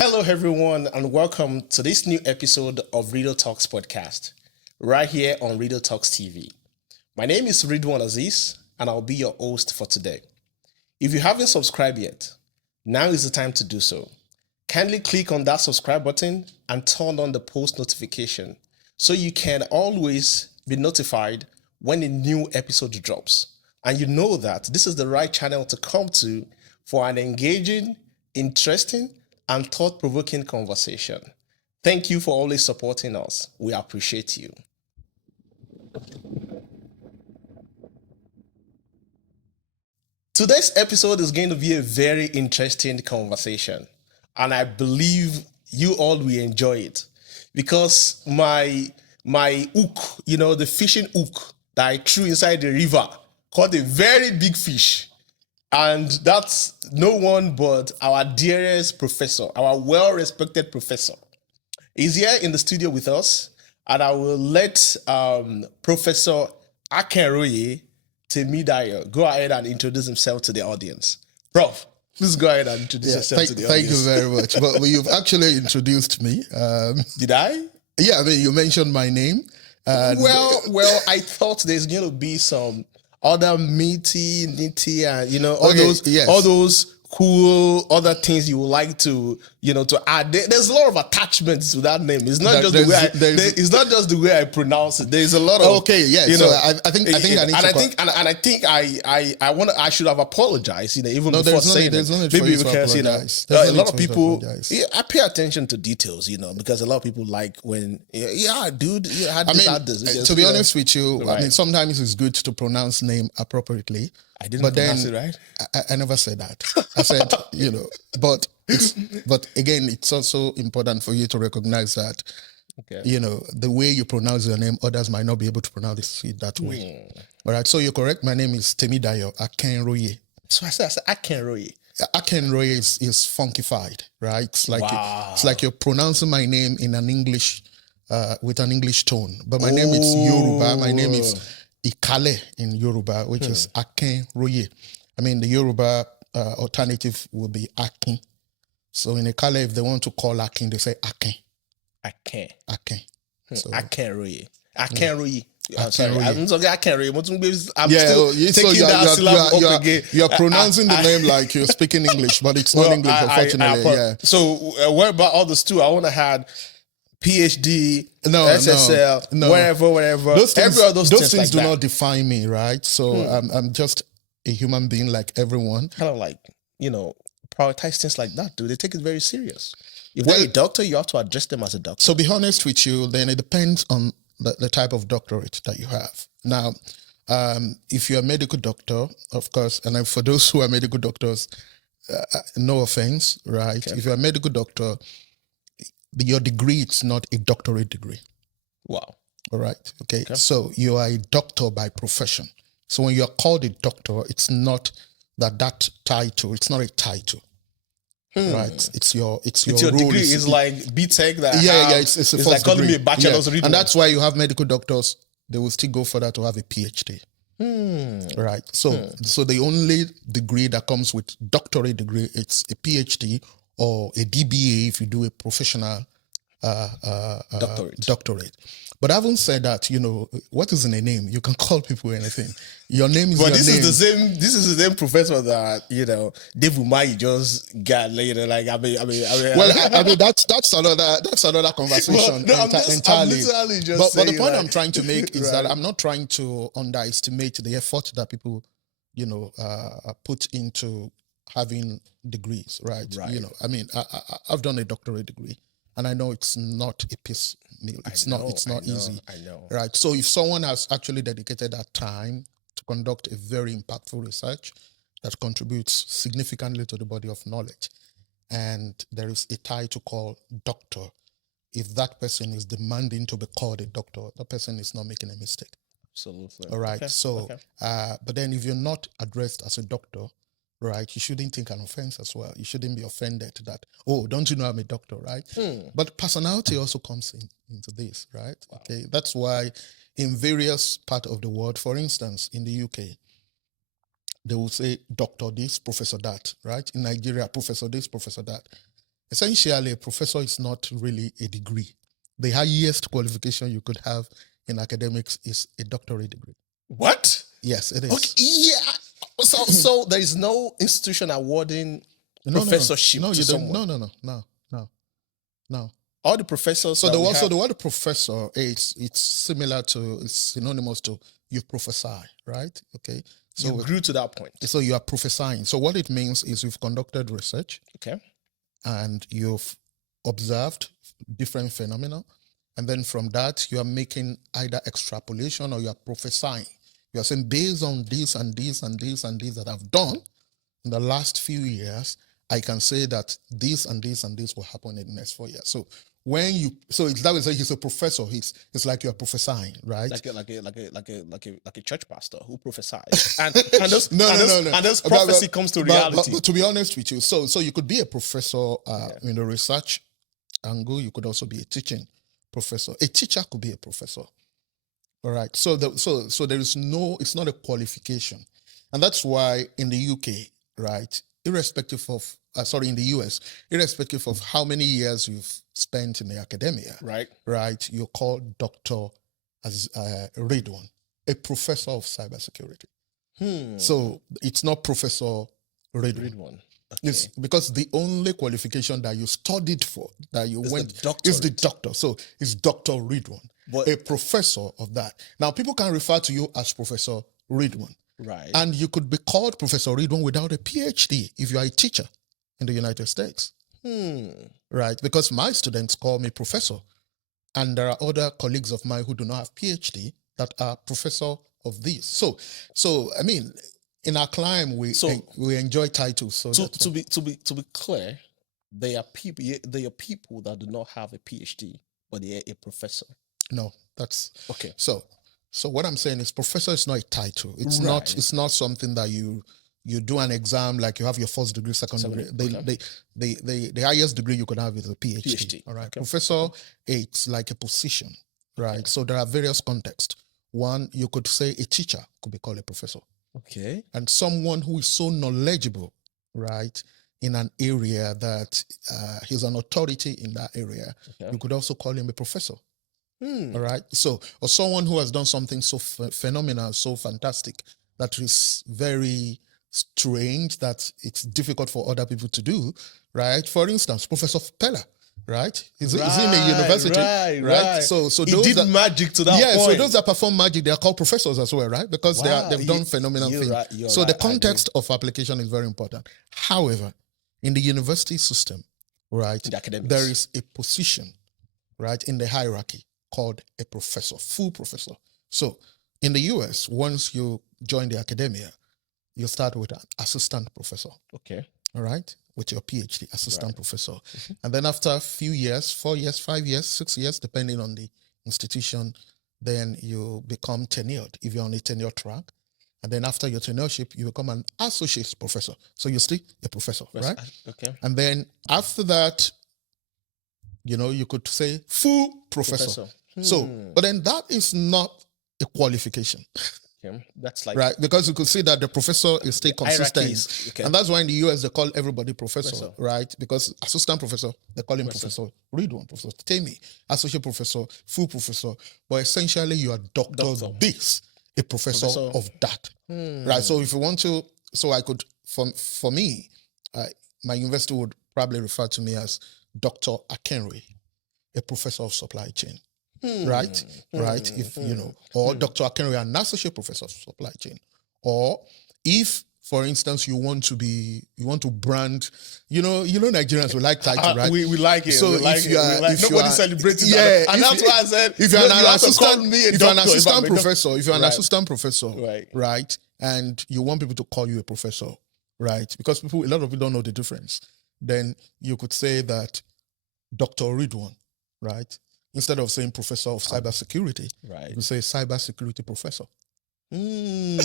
Hello, everyone, and welcome to this new episode of RidoTalks Podcast, right here on RidoTalks TV. My name is Ridwan Aziz, and I'll be your host for today. If you haven't subscribed yet, now is the time to do so. Kindly click on that subscribe button and turn on the post notification so you can always be notified when a new episode drops. And you know that this is the right channel to come to for an engaging, interesting, and thought-provoking conversation. Thank you for always supporting us. We appreciate you. Today's episode is going to be a very interesting conversation, and I believe you all will enjoy it because my hook, the fishing hook that I threw inside the river caught a very big fish. And that's no one but our dearest professor, our well-respected professor. He's here in the studio with us, and I will let Professor Akinroye Temidayo go ahead and introduce himself to the audience. Prof, please go ahead and introduce yourself to the audience. Thank you very much. But you've actually introduced me. Did I? Yeah, you mentioned my name. Well, I thought there's going to be some other nitty, and all those cool other things you would like to add. There's a lot of attachments to that name. It's not just it's not just the way I pronounce it. There's a lot of so I think I think I should have apologized. Even before saying it. Maybe because a lot of people I pay attention to details. Because a lot of people like when dude, you had this. To be honest with you, right. I mean sometimes it's good to pronounce name appropriately. I didn't pronounce it right. I never said that. I said, but again, it's also important for you to recognize that, the way you pronounce your name, others might not be able to pronounce it that way. All right. So you're correct. My name is Temidayo Akinroye. So I said Akinroye. Akinroye is funkified, right? It's like you're pronouncing my name in an English, with an English tone. But my name is Yoruba. My name is Ikale in Yoruba, which is Akinroye. I mean, the Yoruba alternative will be Akin. So in Ikale, if they want to call Akin, they say Akin. Akin. So, Akinroye. Akinroye. I'm sorry. I'm talking Akinroye. I'm still taking that syllable up again. You're pronouncing the name like you're speaking English, but it's not English, unfortunately. So what about all the two? I want to have PhD, SSL, wherever. Those things do not define me, right? So I'm just a human being like everyone. Kind of like, prioritize things like that. Do they take it very serious? If they're a doctor, you have to address them as a doctor. So be honest with you, then it depends on the type of doctorate that you have. Now, if you're a medical doctor, of course, and for those who are medical doctors, no offense, right? Okay. If you're a medical doctor, your degree is not a doctorate degree. Wow. All right. Okay. So you are a doctor by profession. So when you're called a doctor, it's not that title. It's not a title. Right. It's your role. Degree. It's like BTech that. It's like calling degree. Me a bachelor's degree. And that's why you have medical doctors. They will still go further to have a PhD. Right. So the only degree that comes with doctorate degree, it's a PhD or a DBA if you do a professional doctorate. But having said that, what is in a name? You can call people anything. Your name is. But this is the same professor that Dave Umahi just got later. Like I mean. Well, that's another conversation entirely. But the point I'm trying to make is that I'm not trying to underestimate the effort that people, put into having degrees, right? I mean, I've done a doctorate degree, and I know it's not a piece meal. It's not easy. I know. Right. So if someone has actually dedicated that time to conduct a very impactful research that contributes significantly to the body of knowledge, and there is a title called doctor, if that person is demanding to be called a doctor, that person is not making a mistake. Absolutely. All right. But then if you're not addressed as a doctor, right, you shouldn't take an offense as well. You shouldn't be offended that, don't you know I'm a doctor, right? But personality also comes into this, right? Wow. Okay, that's why in various parts of the world, for instance, in the UK, they will say Dr. this, Professor that, right? In Nigeria, Professor this, Professor that. essentially, a professor is not really a degree. The highest qualification you could have in academics is a doctorate degree. What? Yes, it is. Okay, yeah. So there is no institution awarding professorship to someone? No. All the professors. So the word professor it's synonymous to you prophesy, right? Okay. So you grew to that point. So you are prophesying. So what it means is you've conducted research. Okay. And you've observed different phenomena. And then from that, you are making either extrapolation or you are prophesying. You are saying, based on this and this and this and this that I've done in the last few years, I can say that this and this and this will happen in the next 4 years. So it's that way say he's a professor. It's like you're prophesying, right? Like a church pastor who prophesies. And this prophecy comes to reality. But to be honest with you, so you could be a professor in the research angle. You could also be a teaching professor. A teacher could be a professor. All right. So there is it's not a qualification. And that's why in the UK, right, irrespective of, in the US, irrespective of how many years you've spent in the academia, right, you're called Dr. Ridwan, a professor of cybersecurity. So it's not Professor Ridwan. Okay. It's because the only qualification that you studied for, that you went, is the doctor. So it's Dr. Ridwan, a professor of that. Now, people can refer to you as Professor Ridwan. Right. And you could be called Professor Ridwan without a PhD if you are a teacher in the United States. Right. Because my students call me professor. And there are other colleagues of mine who do not have PhD that are professor of this. So I mean, in our climb, we enjoy titles. So to be clear, there are people that do not have a PhD, but they are a professor. No, that's okay. So what I'm saying is, professor is not a title. It's not. It's not something that you do an exam like you have your first degree, second degree. The highest degree you could have is a PhD. All right. Okay. Professor, it's like a position, right? Okay. So there are various contexts. One, you could say a teacher could be called a professor. Okay. And someone who is so knowledgeable, right, in an area that he's an authority in that area, you could also call him a professor. All right. So, or someone who has done something so phenomenal, so fantastic, that is very strange, that it's difficult for other people to do, right? For instance, Professor Pella, right? He's in a university, right? So he did magic to that point. Yeah, so those that perform magic, they are called professors as well, right? Because they've done phenomenal things. So the context of application is very important. However, in the university system, right, there is a position, right, in the hierarchy called a professor, full professor. So in the US, once you join the academia, you start with an assistant professor. Okay. All right. With your PhD, assistant professor. Mm-hmm. And then after a few years, 4 years, 5 years, 6 years, depending on the institution, then you become tenured if you're on a tenure track. And then after your tenureship, you become an associate professor. So you're still a professor, right? Okay. And then after that, you could say full professor. So, but then that is not a qualification. Okay. That's like right, because you could see that the professor is still consistent, and that's why in the US they call everybody professor, right? Because assistant professor, they call him Professor Ridwan, Professor Temi, associate professor, full professor, but essentially you are doctor. This, a professor of that, right? So if you want to, I could, for me, my university would probably refer to me as Dr. Akenri, a professor of supply chain. Right. If or Dr. Akenri, an associate professor of supply chain, or if, for instance, you want to brand, Nigerians will like title, right? We like it. So nobody's celebrating that. And that's why I said, if you're an assistant professor, right, and you want people to call you a professor, right, because a lot of people don't know the difference, then you could say that Dr. Ridwan, right. Instead of saying professor of cybersecurity, you say cybersecurity professor. Okay,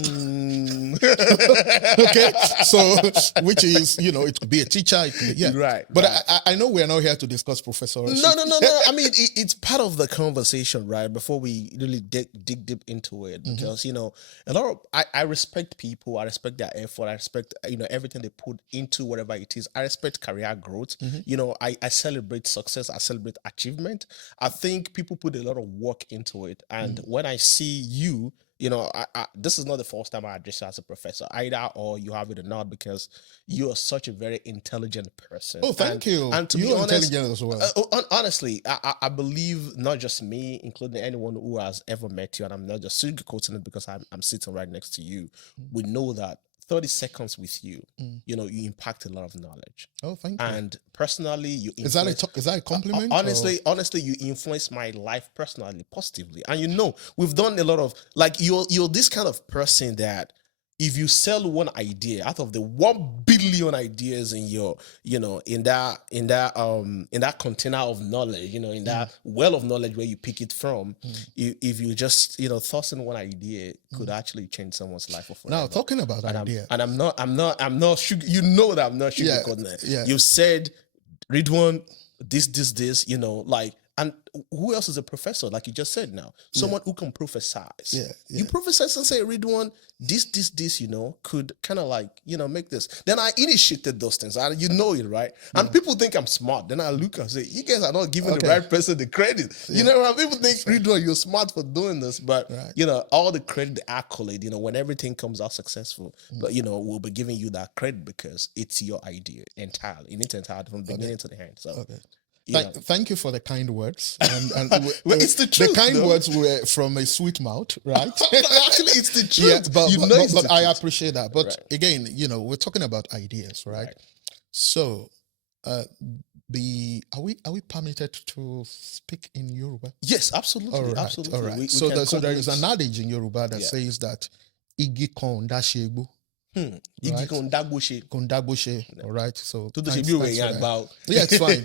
so which is, it could be a teacher, it could be, right. But right. I know we're not here to discuss professorship. No. I mean, it's part of the conversation, right? Before we really dig deep into it, because a lot of I respect people, I respect their effort, I respect everything they put into whatever it is. I respect career growth. I celebrate success, I celebrate achievement. I think people put a lot of work into it, and when I see you. This is not the first time I address you as a professor either, or you have it or not, because you are such a very intelligent person. Oh, thank you. And to You're be honest, intelligent as well. Honestly, I believe not just me, including anyone who has ever met you, and I'm not just sugarcoating it because I'm sitting right next to you. We know that 30 seconds with you, you impact a lot of knowledge. Oh, thank you. And personally, is that a compliment? Honestly, you influence my life personally, positively. And we've done a lot of, like, you're this kind of person that if you sell one idea out of the 1 billion ideas in your, in that container of knowledge, in that well of knowledge where you pick it from, if you just, toss in one idea, could actually change someone's life for forever. Now, talking about idea, I'm not that I'm not sugarcoating it. Yeah. You said, Ridwan, this, like. And who else is a professor? Like you just said now. Someone who can prophesize. Yeah. You prophesize and say, read one, this, could kind of like, make this. Then I initiated those things. And you know it, right? And people think I'm smart. Then I look and say, you guys are not giving the right person the credit. People think, read one, you're smart for doing this. But, all the credit, the accolade, when everything comes out successful, but, we'll be giving you that credit because it's your idea entirely. You need to entirely from the beginning to the end. So. Thank you for the kind words. And well, it's the truth. The kind words were from a sweet mouth, right? Actually, it's the truth. But I appreciate that. But again, we're talking about ideas, right? So, are we permitted to speak in Yoruba? Yes, absolutely. All right. Absolutely. All right. So there is an adage in Yoruba that says that igi kon da shegbo. Igi Kondagboshe. All right. So it's fine.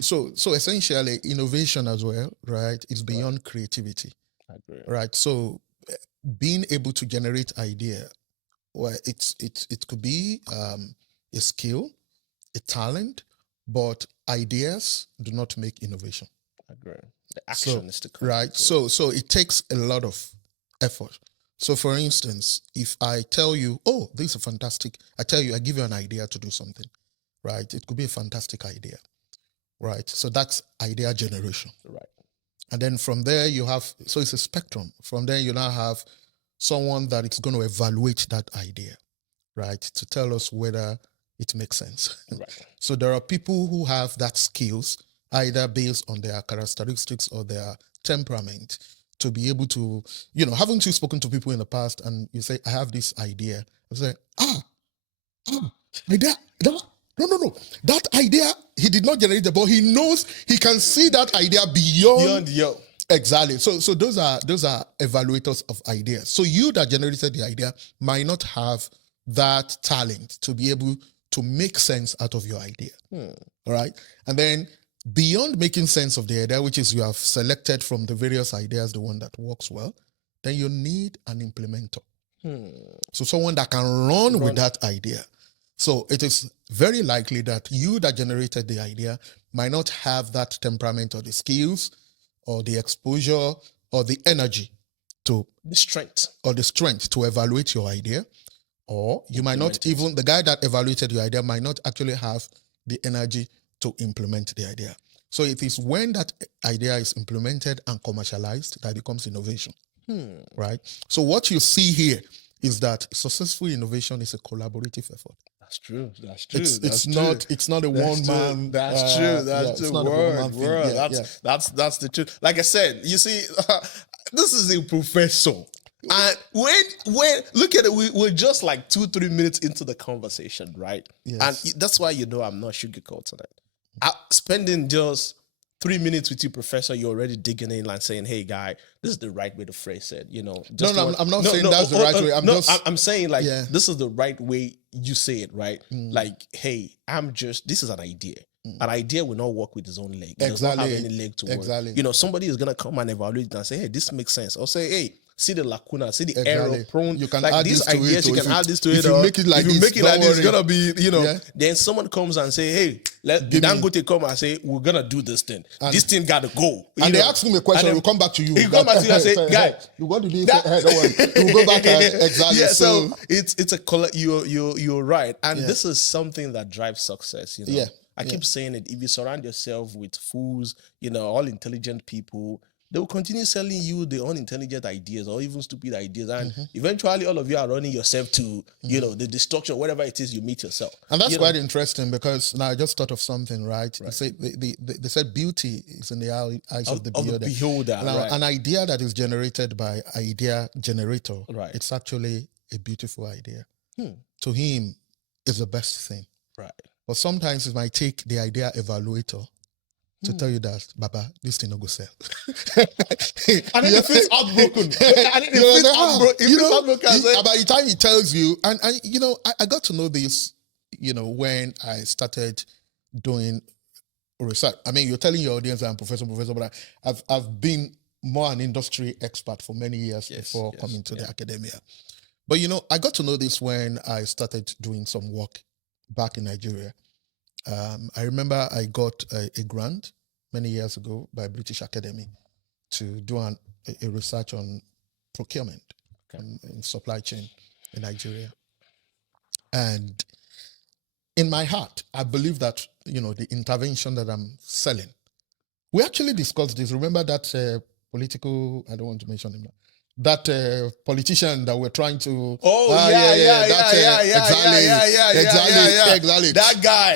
So essentially, innovation as well, right? Is beyond creativity. Right. So being able to generate idea, well, it could be a skill, a talent, but ideas do not make innovation. I agree. The action is to come. Right. So it takes a lot of effort. So, for instance, if I tell you, oh, this is fantastic, I give you an idea to do something, right? It could be a fantastic idea, right? So that's idea generation. Right. And then from there so it's a spectrum. From there you now have someone that is going to evaluate that idea, right? To tell us whether it makes sense. Right. So there are people who have that skills, either based on their characteristics or their temperament, to be able to, haven't you spoken to people in the past and you say, I have this idea. I say, idea? No. That idea, he did not generate it, but he knows he can see that idea beyond yo. Exactly. So those are evaluators of ideas. So you that generated the idea might not have that talent to be able to make sense out of your idea. All right. And then beyond making sense of the idea, which is you have selected from the various ideas the one that works well, then you need an implementer. So someone that can run with that idea. So it is very likely that you that generated the idea might not have that temperament or the skills or the exposure or the energy to the strength to evaluate your idea. Or you might not even, the guy that evaluated your idea might not actually have the energy to implement the idea. So it is when that idea is implemented and commercialized that becomes innovation, right? So what you see here is that successful innovation is a collaborative effort. That's true. It's not a one man. That's true. That's the word. That's the truth. Like I said, you see, this is a professor. And when look at it, we're just like 2-3 minutes into the conversation, right? Yes. And that's why I'm not sugarcoating it. Spending just 3 minutes with you, professor, you're already digging in and saying, "Hey, guy, this is the right way to phrase it." I'm not saying that's the right way. I'm saying this is the right way you say it, right? Like, hey, this is an idea. An idea will not work with his own leg. It does not have any leg to work. Exactly. Somebody is gonna come and evaluate it and say, "Hey, this makes sense." Or say, "Hey, see the lacuna, see the error prone. You can like add these this to ideas, it, you can add this to if it. you make it like if you this, make it like this, it's worry. gonna be, Yeah. Then someone comes and say, hey, let Dangote come and say, we're gonna do this thing. This thing gotta go. And they ask him a question, we'll come back to you. He come back to you and say, guy, what did you say? Don't worry. We'll go back exactly. Yeah, so it's a you're right. And this is something that drives success, Yeah. I keep saying it. If you surround yourself with fools, all intelligent people, they will continue selling you the unintelligent ideas or even stupid ideas. And eventually all of you are running yourself to, the destruction, whatever it is you meet yourself. And that's quite interesting because now I just thought of something, right? They say, they said beauty is in the eyes of the beholder. Now, an idea that is generated by idea generator, it's actually a beautiful idea. To him, it's the best thing. Right. But sometimes it might take the idea evaluator to tell you that, Baba, this thing no go sell. And then it feels heartbroken. By the time he tells you, and I got to know this, when I started doing research. I mean, you're telling your audience I'm professor, but I've been more an industry expert for many years before coming to the academia. But, I got to know this when I started doing some work back in Nigeria. I remember I got a grant many years ago by British Academy to do a research on procurement and supply chain in Nigeria. And in my heart, I believe that, the intervention that I'm selling, we actually discussed this. Remember that political, I don't want to mention him now, that politician that we're trying to exactly that guy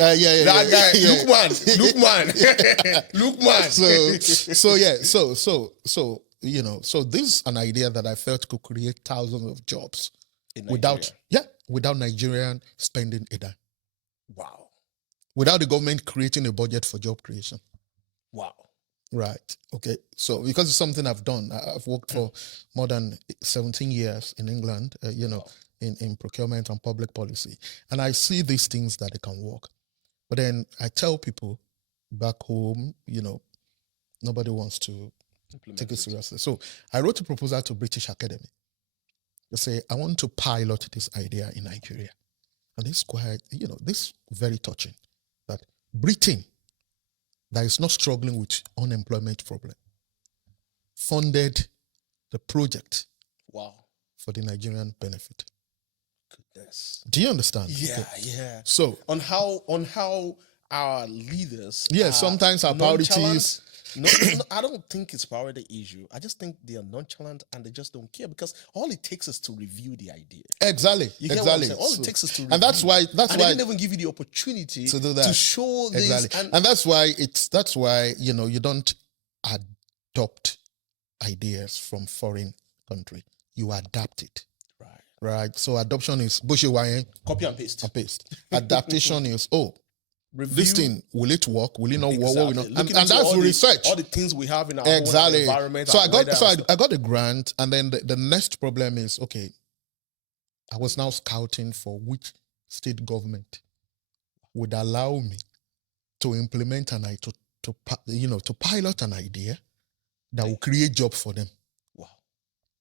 Lookman so this is an idea that I felt could create thousands of jobs without Nigerian spending a dime. Wow. Without the government creating a budget for job creation. Wow. Right. Okay. So because it's something I've done, I've worked for more than 17 years in England, in procurement and public policy. And I see these things that they can work. But then I tell people back home, nobody wants to take it seriously. So I wrote a proposal to British Academy to say, I want to pilot this idea in Nigeria. And this is quite, this is very touching. That Britain, that is not struggling with unemployment problem, funded the project for the Nigerian benefit. Goodness. Do you understand? Yeah, yeah. So on how our leaders sometimes our priorities. No, I don't think it's priority issue. I just think they are nonchalant and they just don't care because all it takes is to review the idea. Exactly. You get what I'm saying? All it takes is to review. And that's why they didn't even give you the opportunity to do that. To show this. Exactly. And that's why you don't adopt ideas from foreign country. You adapt it. Right. So adoption is copy and paste. Adaptation is review. This thing, will it work? Will it not work? Will not? And that's research. All the things we have in our own environment. So I got a grant, and then the next problem is, okay, I was now scouting for which state government would allow me to implement to pilot an idea that will create job for them. Wow.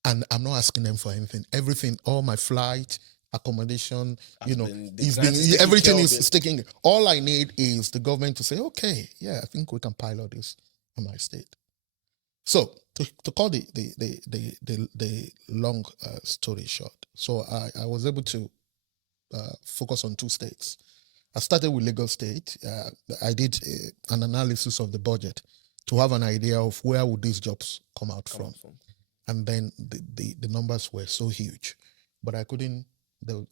And I'm not asking them for anything. Everything, all my flight, accommodation, everything is sticking. All I need is the government to say, okay, I think we can pilot this in my state. So to cut the long story short, so I was able to focus on 2 states. I started with Lagos State. I did an analysis of the budget to have an idea of where would these jobs come out from. And then the numbers were so huge, but I couldn't.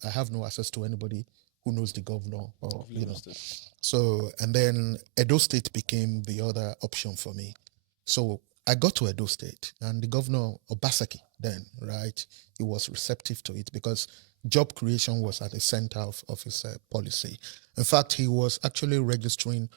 I have no access to anybody who knows the governor or So and then Edo State became the other option for me. So I got to Edo State and the governor Obaseki then, right, he was receptive to it because job creation was at the center of his policy. In fact, he was actually registering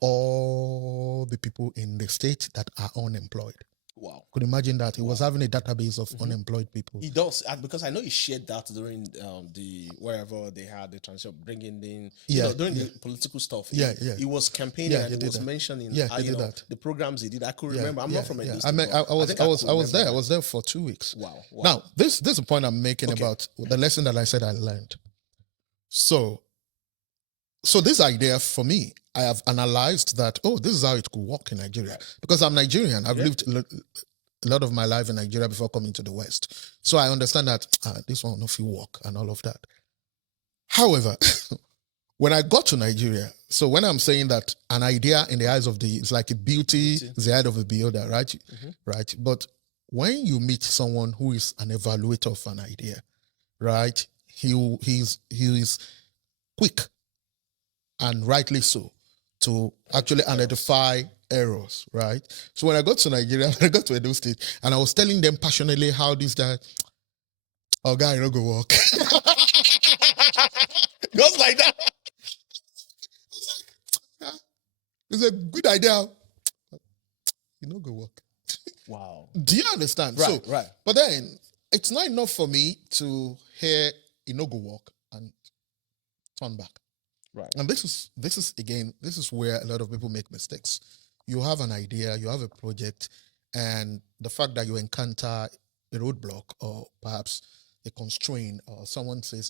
all the people in the state that are unemployed. Wow. Could imagine that he was having a database of unemployed people. He does, because I know he shared that during the wherever they had the transition, bringing in, during the political stuff. He was campaigning and he was mentioning, the programs he did. I could remember. I'm not from a I was there. I was there for 2 weeks. Wow. Now, this is a point I'm making about the lesson that I said I learned. So this idea for me, I have analyzed that, this is how it could work in Nigeria. Because I'm Nigerian. I've lived a lot of my life in Nigeria before coming to the West. So I understand that this one will not work and all of that. However, when I got to Nigeria, so when I'm saying that an idea in the eyes of it's like a beauty is the eye of a beholder, right? Right. But when you meet someone who is an evaluator of an idea, right, he is quick, and rightly so, to actually identify errors, right? So when I got to Nigeria, when I got to Edo State, and I was telling them passionately how this guy, guy, you don't go work. Just like that. It's a good idea. You don't go work. Wow. Do you understand? Right. But then, it's not enough for me to hear you no go work and turn back. Right. And this is where a lot of people make mistakes. You have an idea, you have a project, and the fact that you encounter a roadblock or perhaps a constraint, or someone says,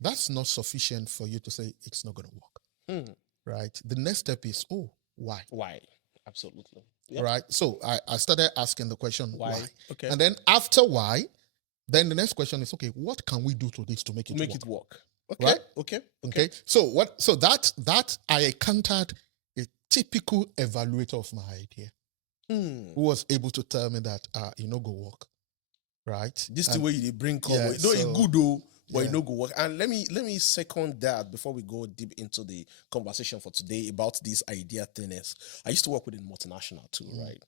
that's not sufficient for you to say it's not going to work. Right? The next step is, why? Why? Absolutely. Yep. Right? So I started asking the question, why? Okay. And then after why, then the next question is, what can we do to this to make it work? Okay. Right? Okay. So that I encountered a typical evaluator of my idea who was able to tell me that go work. Right? This is the way you bring cover. It's good though, but you go work. And let me second that before we go deep into the conversation for today about this idea thinness. I used to work with a multinational too, right?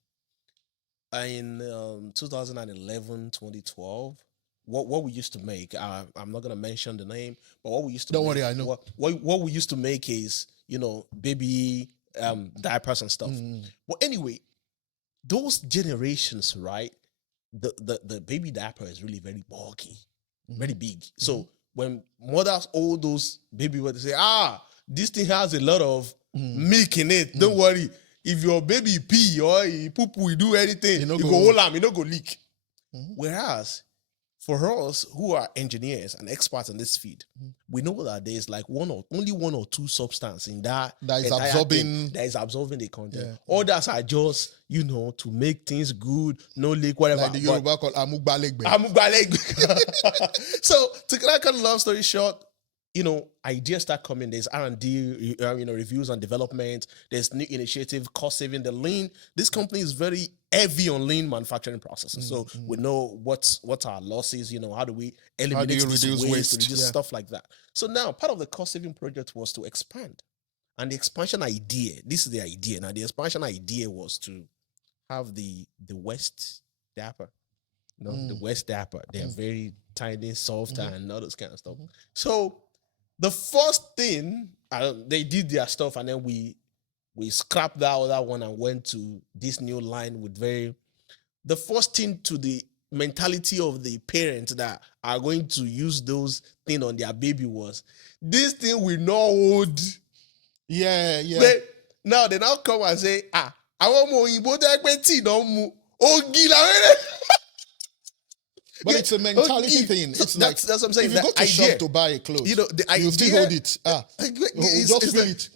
In 2011, 2012. What we used to make, I'm not gonna mention the name, but what we used to don't worry, I know what we used to make is baby diapers and stuff. But anyway, those generations, right? The baby diaper is really very bulky, very big. So when mothers hold those baby, they say, this thing has a lot of milk in it. Don't worry, if your baby pee or poo poo, do anything, you go hold them, go leak. Whereas for us who are engineers and experts in this field, we know that there's like only one or two substances in that is absorbing the content. Others are just, to make things good, no leak, whatever. Like the Yoruba called amugbalegbe. So to cut a long story short, ideas start coming. There's R&D, reviews and development. There's new initiative, cost saving, the lean. This company is very heavy on lean manufacturing processes. So we know what our losses, how do we eliminate reduce waste, reduce stuff like that. So now part of the cost saving project was to expand. And the expansion idea, this is the idea. Now the expansion idea was to have the West Dapper. The West Dapper. They're very tiny, soft, and all those kind of stuff. So the first thing, they did their stuff, and then we scrapped that other one and went to this new line with the first thing to the mentality of the parents that are going to use those things on their baby was, this thing will not hold. Yeah. But now they now come and say, I want more But it's a mentality thing. It's that's what I'm saying. If you go to shop to buy a clothes, the idea, you still hold it. Just feel it.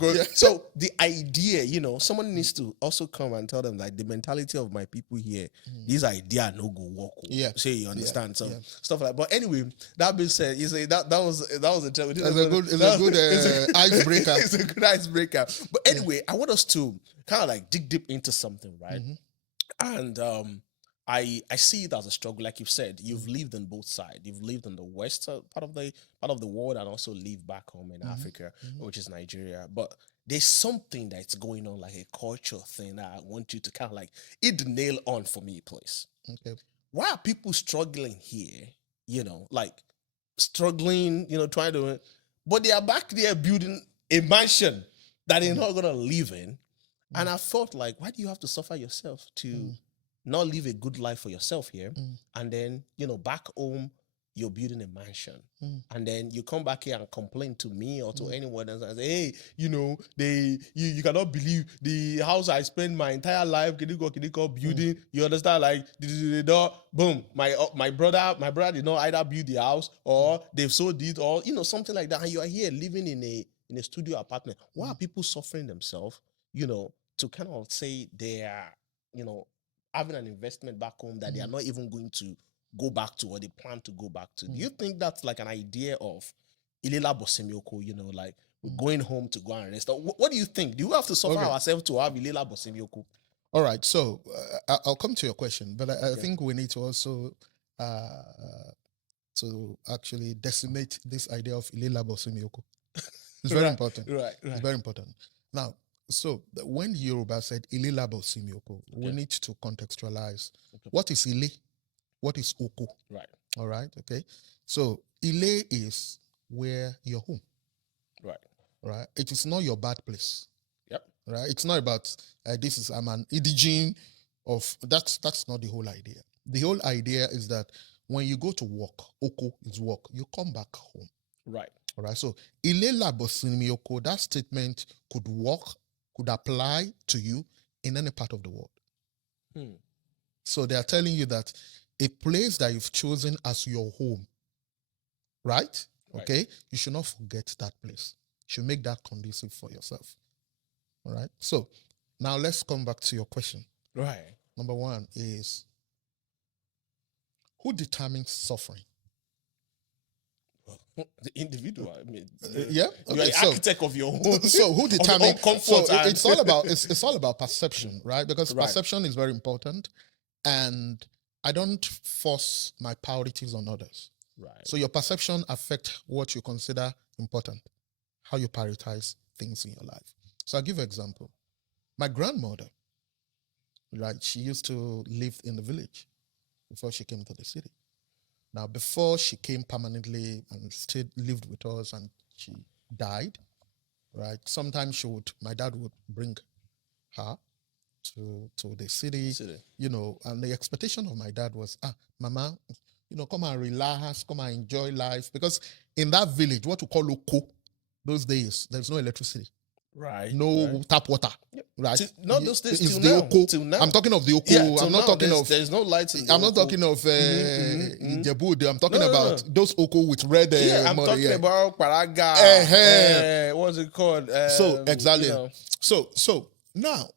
Very. So the idea, someone needs to also come and tell them, like, the mentality of my people here, this idea no go work. Say you understand. So stuff like that. But anyway, that being said, you say that was a good icebreaker. It's a good icebreaker. But anyway, I want us to kind of like dig deep into something, right? And I see it as a struggle, like you've said. You've lived on both sides. You've lived in the west part of the world, and also lived back home in Africa, which is Nigeria. But there's something that's going on, like a culture thing, that I want you to kind of like hit the nail on for me, please. Okay. Why are people struggling here? Like struggling, trying to, but they are back there building a mansion that they're not gonna live in. And I thought, like, why do you have to suffer yourself to not live a good life for yourself here? And then, back home, you're building a mansion. And then you come back here and complain to me or to anyone else and say, hey, you cannot believe the house I spent my entire life building. You understand? Like, boom, my brother did not either build the house or they've sold it or, something like that. And you are here living in a studio apartment. Why are people suffering themselves, to kind of say they are, having an investment back home that they are not even going to go back to or they plan to go back to? Do you think that's like an idea of Ilela Bosemioko, like we're going home to go and rest? What do you think? Do we have to suffer ourselves to have Ilela Bosemioko? All right, so I'll come to your question, but I think we need to also to actually decimate this idea of Ilela Bosemioko. It's very important. Right. It's very important. Now, so when Yoruba said Ilela Bosemioko, we need to contextualize. What is Ile? What is Oko? Right. All right. Okay. So Ile is where you're home. Right. Right. It is not your bad place. Yep. Right. It's not about I'm an indigene of that's not the whole idea. The whole idea is that when you go to work, Oko is work. You come back home. Right. All right. So Ilela Bosemioko, that statement could apply to you in any part of the world. So they are telling you that a place that you've chosen as your home, right? Okay, you should not forget that place. You should make that conducive for yourself. All right. So now let's come back to your question. Right. Number one is, who determines suffering? The individual. I mean, yeah. You're the architect of your home. So who determines? So it's all about perception, right? Because perception is very important, and I don't force my priorities on others. Right. So your perception affects what you consider important, how you prioritize things in your life. So I'll give you an example. My grandmother, right, she used to live in the village before she came to the city. Now, before she came permanently and lived with us and she died, right, sometimes my dad would bring her to the city, and the expectation of my dad was, Mama, come and relax, come and enjoy life. Because in that village, what we call Oko, those days, there's no electricity. Right. No tap water. Yep. Right. Not those days, it's the Oko. Till now. I'm talking of the Oko. Yeah, I'm not talking of... There's no lights in the I'm not talking of Jebud. I'm talking about those Oko with red... I'm talking about Paraga. What's it called? So, exactly. So, now,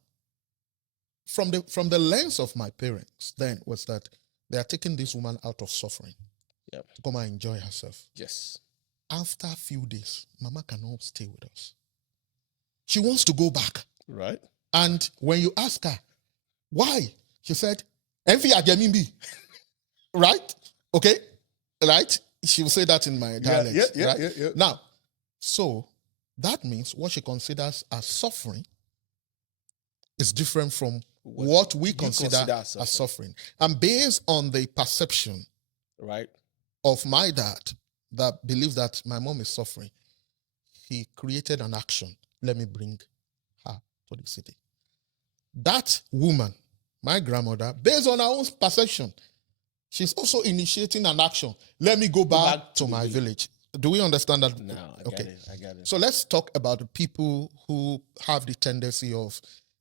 from the lens of my parents then was that they are taking this woman out of suffering to come and enjoy herself. Yes. After a few days, Mama cannot stay with us. She wants to go back. Right. And when you ask her, why? She said, Envy Ajamimbi. Right? Okay? Right? She will say that in my dialect. Yeah. Now, so that means what she considers as suffering is different from what we consider as suffering. And based on the perception of my dad that believes that my mom is suffering, he created an action. Let me bring her to the city. That woman, my grandmother, based on her own perception, she's also initiating an action. Let me go back to my village. Do we understand that? No, I get it. So let's talk about the people who have the tendency of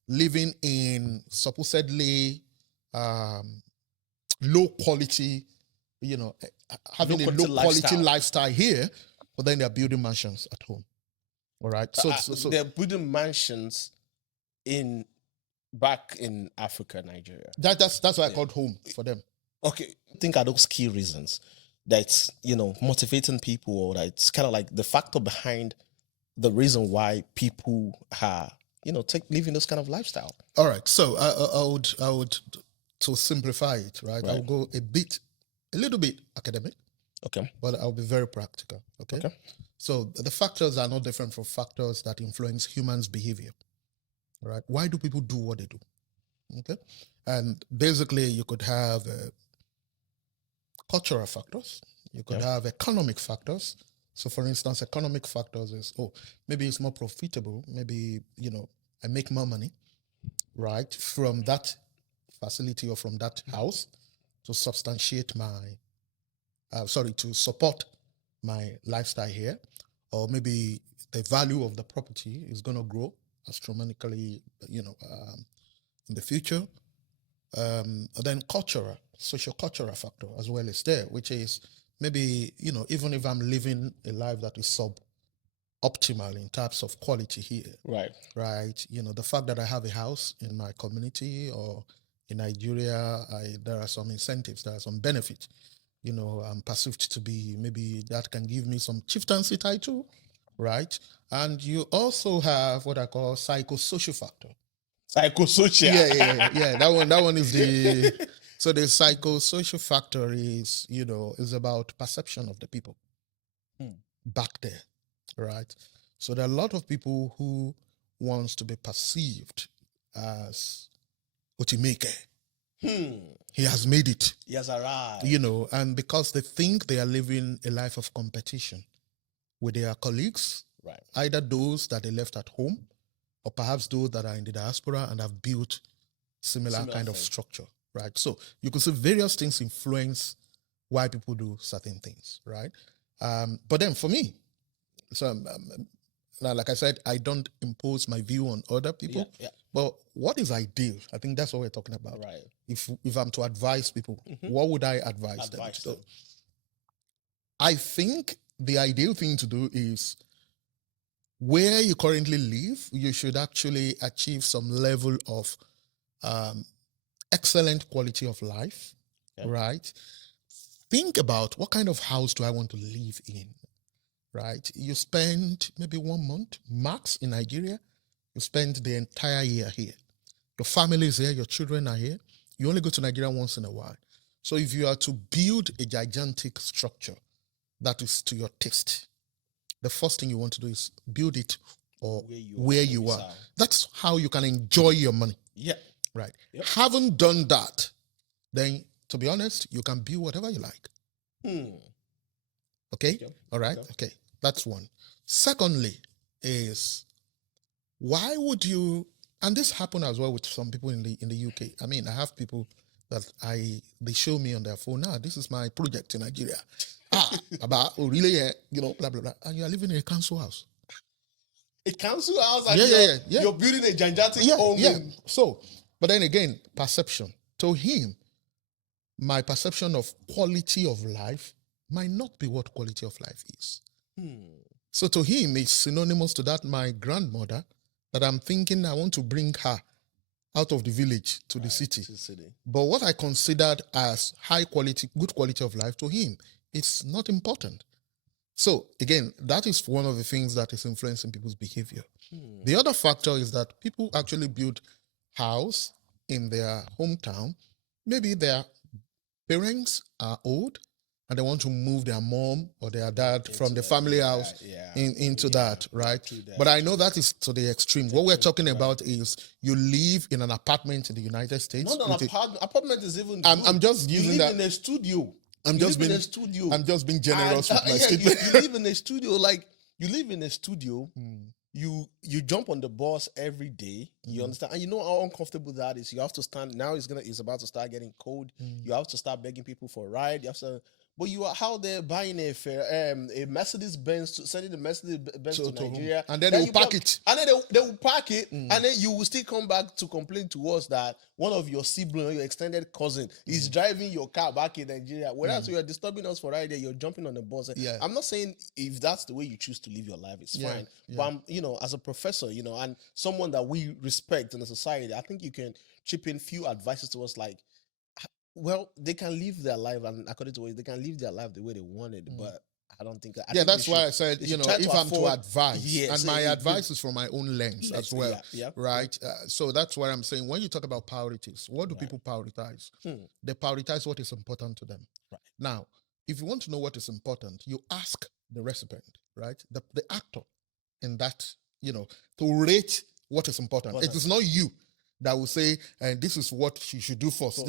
living in supposedly low quality, having a low quality lifestyle here, but then they're building mansions at home. All right. So they're building mansions back in Africa, Nigeria. That's what I called home for them. Okay. I think are those key reasons that's, motivating people, or that it's kind of like the factor behind the reason why people are, living this kind of lifestyle. All right. So I would to simplify it, right? I'll go a little bit academic. Okay. But I'll be very practical. Okay. So the factors are not different from factors that influence humans' behavior. All right. Why do people do what they do? Okay. And basically, you could have cultural factors. You could have economic factors. So, for instance, economic factors is, maybe it's more profitable. Maybe, I make more money. right, from that facility or from that house to substantiate to support my lifestyle here, or maybe the value of the property is going to grow astronomically, in the future. Then social-cultural factor as well is there, which is maybe, even if I'm living a life that is optimal in terms of quality here. Right. The fact that I have a house in my community or in Nigeria, there are some incentives, there are some benefits. I'm perceived to be, maybe that can give me some chieftaincy title, right? And you also have what I call psychosocial factor. Psychosocial. Yeah. That one is the so the psychosocial factor is, is about perception of the people back there, right? So there are a lot of people who wants to be perceived as Otimeke. He has made it. He has arrived. And because they think they are living a life of competition with their colleagues, right? Either those that they left at home, or perhaps those that are in the diaspora and have built similar kind of structure, right? So you can see various things influence why people do certain things, right? But then for me, so like I said, I don't impose my view on other people. Yeah. But what is ideal? I think that's what we're talking about. Right. If I'm to advise people, what would I advise them to do? I think the ideal thing to do is, where you currently live, you should actually achieve some level of excellent quality of life, right? Think about, what kind of house do I want to live in, right? You spend maybe 1 month max in Nigeria. You spend the entire year here. Your family is here. Your children are here. You only go to Nigeria once in a while. So if you are to build a gigantic structure that is to your taste, the first thing you want to do is build it where you are. That's how you can enjoy your money. Yeah. Right. Yep. Haven't done that, then, to be honest, you can build whatever you like. Okay? All right? Okay. That's one. Secondly is, why would you, and this happened as well with some people in the UK. I mean, I have people that they show me on their phone, this is my project in Nigeria. About really, blah, blah, blah. And you are living in a council house. A council house? And you're building a gigantic home. Yeah. So, but then again, perception. To him, my perception of quality of life might not be what quality of life is. So to him, it's synonymous to that my grandmother, that I'm thinking I want to bring her out of the village to the city. But what I considered as high quality, good quality of life, to him, it's not important. So again, that is one of the things that is influencing people's behavior. The other factor is that people actually build house in their hometown. Maybe their parents are old and they want to move their mom or their dad from the family house into that, right? But I know that is to the extreme. What we're talking about is, you live in an apartment in the United States. Not an apartment is even good. I'm just using that. You live in a studio. I'm just being generous with my statement. You live in a studio, you jump on the bus every day. You understand? And you know how uncomfortable that is. You have to stand. Now it's about to start getting cold. You have to start begging people for a ride. You have to, but you are how they're buying a Mercedes Benz, sending the Mercedes Benz to Nigeria, and then they will pack it. And then they will pack it, and then you will still come back to complain to us that one of your siblings or your extended cousin is driving your car back in Nigeria. Whereas you are disturbing us for right there, you're jumping on the bus. I'm not saying if that's the way you choose to live your life, it's fine. But I'm, as a professor, and someone that we respect in the society, I think you can chip in few advices to us, like, well, they can live their life, and according to what they can live their life the way they wanted, but I don't think. That's why I said, if I'm to advise, and my advice is from my own lens as well, right? So that's what I'm saying. When you talk about priorities, what do people prioritize? They prioritize what is important to them. Right. Now, if you want to know what is important, you ask the recipient, right? The actor in that, to rate what is important. It is not you that will say, this is what you should do first.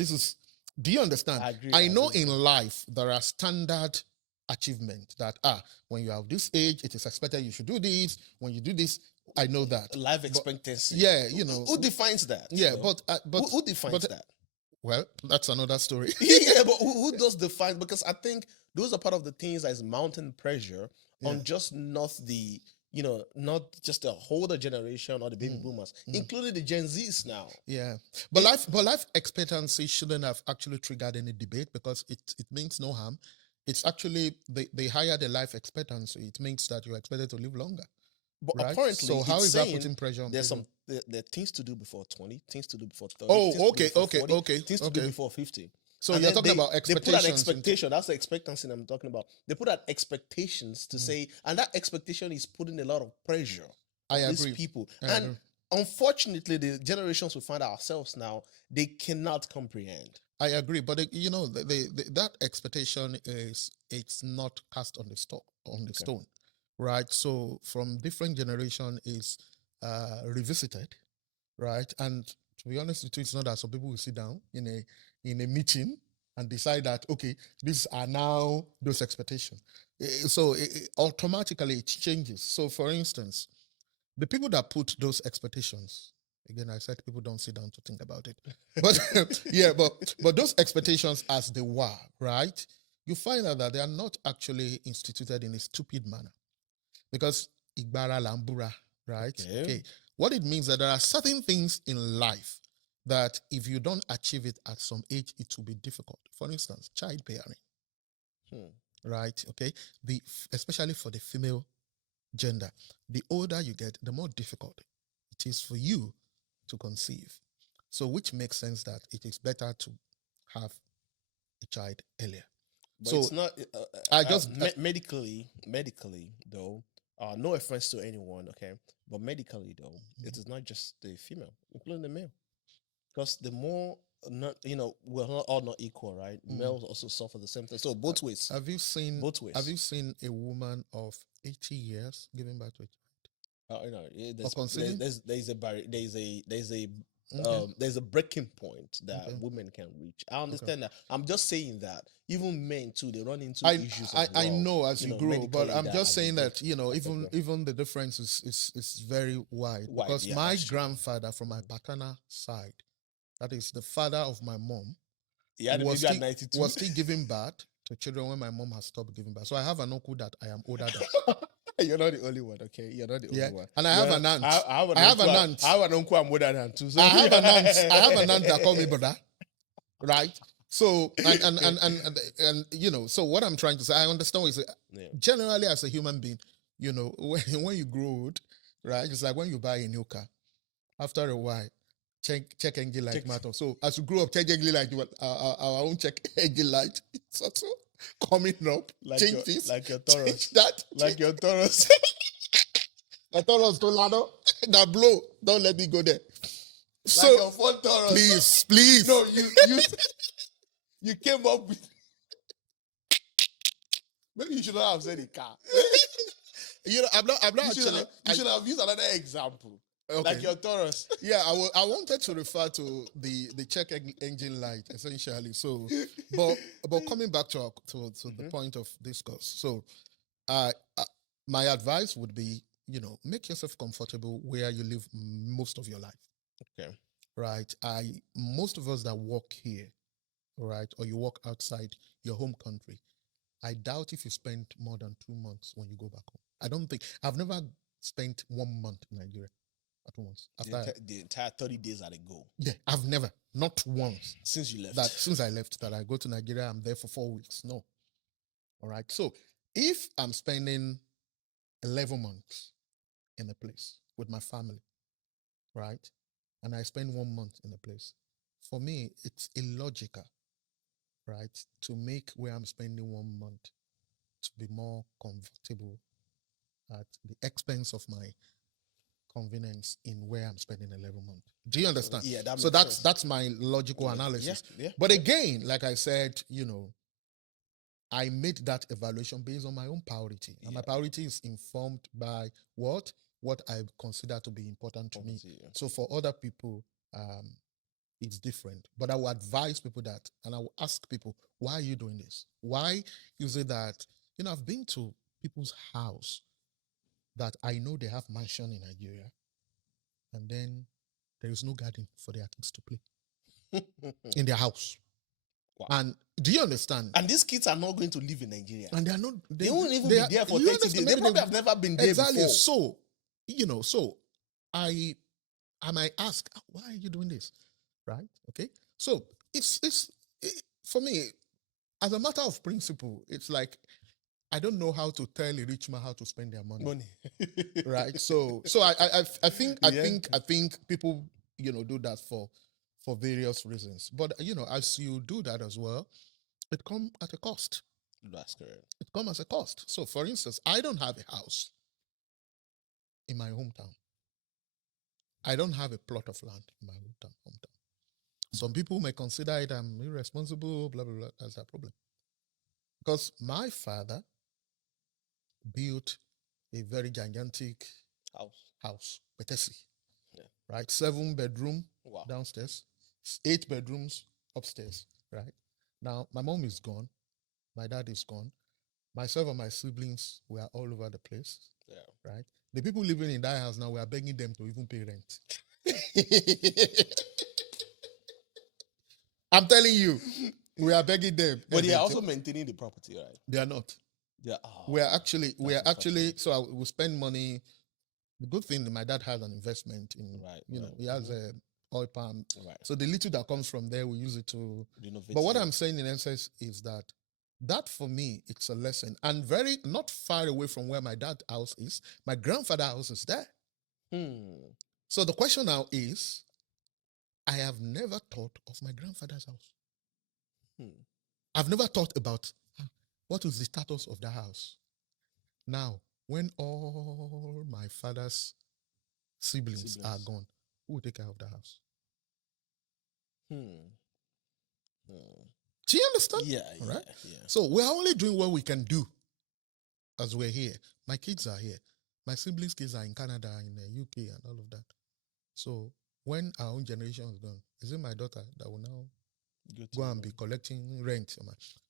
Do you understand? I know in life there are standard achievements that when you have this age, it is expected you should do this. When you do this, I know that. Life expectancy. Yeah, you know. Who defines that? Yeah, though? but who defines that? Well, that's another story. Yeah, but who does define? Because I think those are part of the things that is mounting pressure on just not the, not just the older generation or the baby boomers, including the Gen Zs now. Yeah, but life expectancy shouldn't have actually triggered any debate, because it means no harm. It's actually the higher the life expectancy, it means that you're expected to live longer. But right? apparently, so how is that putting pressure on there's people? there are things to do before 20, things to do before 30. Oh, okay, 40, things to do before 50. So you're talking about expectations. They put an expectation. That's the expectancy I'm talking about. They put out expectations to say, and that expectation is putting a lot of pressure on these people. And unfortunately, the generations we find ourselves now, they cannot comprehend. I agree, but that expectation it's not cast on the stone, right? So from different generation is revisited, right? And to be honest with you, it's not that some people will sit down in a meeting and decide that, okay, these are now those expectations. So automatically it changes. So for instance, the people that put those expectations, again, I said people don't sit down to think about it. But yeah, but those expectations as they were, right? You find out that they are not actually instituted in a stupid manner. Because Igbara Lambura, right? Okay. What it means that there are certain things in life that if you don't achieve it at some age, it will be difficult. For instance, childbearing. Right? Okay. Especially for the female gender, the older you get, the more difficult it is for you to conceive. So which makes sense that it is better to have a child earlier. But so it's not I just medically though, no offense to anyone, okay, but medically though, it is not just the female, including the male, because the more we're not all not equal, right? Males also suffer the same thing. So both ways. Have you seen both ways? Have you seen a woman of 80 years giving birth to a child? There's a breaking point that women can reach. I understand that. I'm just saying that even men too, they run into issues. I know as you grow, but I'm just saying that even the difference is very wide. Because my grandfather from my paternal side, that is the father of my mom, was still giving birth to children when my mom has stopped giving birth. So I have an uncle that I am older than. You're not the only one, okay? You're not the only one. And I have an aunt. I have an aunt. I have an uncle I'm older than too. So. I have an aunt that call me brother, right? So and so what I'm trying to say, I understand what you say. Generally, as a human being, when you grow old, right? It's like when you buy a new car. After a while, check engine light matter. So as you grow up, check engine light. Our own check engine light. It's also coming up. Change this. Like your Taurus. Change that. Like your Taurus. The Taurus, Tolano. That blow. Don't let me go there. So like your phone Taurus. Please. No, you came up with. Maybe you should not have said a car. I'm not actually. You should have used another example. Okay. Like your Taurus. Yeah, I wanted to refer to the check engine light, essentially. So, but coming back to the point of discourse. So, my advice would be, make yourself comfortable where you live most of your life. Okay. Right. Most of us that work here, right, or you work outside your home country, I doubt if you spend more than 2 months when you go back home. I've never spent 1 month in Nigeria. At once. The entire 30 days at a go. Yeah, I've never, not once. Since you left. Since I left, that I go to Nigeria, I'm there for 4 weeks. No. All right. So if I'm spending 11 months in a place with my family, right, and I spend 1 month in a place, for me, it's illogical, right, to make where I'm spending 1 month to be more comfortable at the expense of my convenience in where I'm spending 11 months. Do you understand? Yeah, that makes so sense. That's my logical analysis. Yeah. But again, like I said, I made that evaluation based on my own priority. And my priority is informed by what I consider to be important to me. Yeah. So for other people, it's different. But I will advise people that, and I will ask people, why are you doing this? Why is it that, I've been to people's house that I know they have mansion in Nigeria, and then there is no garden for their kids to play in their house. Wow. And do you understand? And these kids are not going to live in Nigeria. And they are not. They won't even be there for 30 days. They probably have never been there before. So, I might ask, why are you doing this? Right? Okay. So it's for me, as a matter of principle, it's like I don't know how to tell a rich man how to spend their money. Right? So I think people do that for various reasons. But as you do that as well, it comes at a cost. That's correct. It comes as a cost. So for instance, I don't have a house in my hometown. I don't have a plot of land in my hometown. Some people may consider it I'm irresponsible, blah, blah, blah. That's a problem. Because my father built a very gigantic house, Betesi. Yeah. Right? 7 bedroom downstairs, 8 bedrooms upstairs. Right? Now, my mom is gone. My dad is gone. Myself and my siblings were all over the place. Yeah. Right? The people living in that house now, we are begging them to even pay rent. I'm telling you, we are begging them. But they are also maintaining the property, right? They are not. Yeah. We are actually. So we spend money. The good thing that my dad has an investment in. Right. He has a oil palm. Right. So the little that comes from there, we use it to renovate. But what I'm saying in essence is that for me, it's a lesson, and very not far away from where my dad's house is. My grandfather's house is there. So the question now is, I have never thought of my grandfather's house. I've never thought about what is the status of that house. Now, when all my father's siblings are gone, who will take care of the house? Do you understand? Yeah, right? Yeah. So we're only doing what we can do as we're here. My kids are here. My siblings' kids are in Canada, in the UK, and all of that. So when our own generation is gone, is it my daughter that will now go and be collecting rent?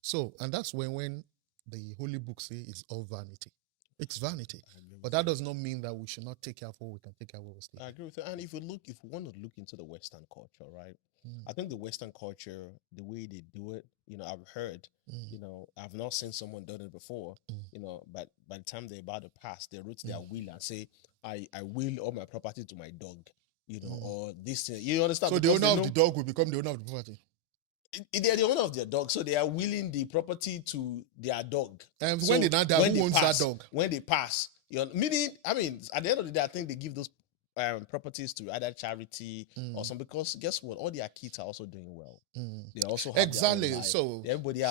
So, and that's when the Holy Book says it's all vanity. It's vanity. But that does not mean that we should not take care of what we can take care of what we still. I agree with you. And if we want to look into the Western culture, right? I think the Western culture, the way they do it, I've heard, I've not seen someone done it before, but by the time they're about to pass, they wrote their will and say, I will all my property to my dog, or this thing. You understand? So the owner of the dog will become the owner of the property. They're the owner of their dog, so they are willing the property to their dog. And when they not die, who owns that dog? When they pass, meaning, at the end of the day, I think they give those properties to either charity or some, because guess what? All their kids are also doing well. They also have exactly. So everybody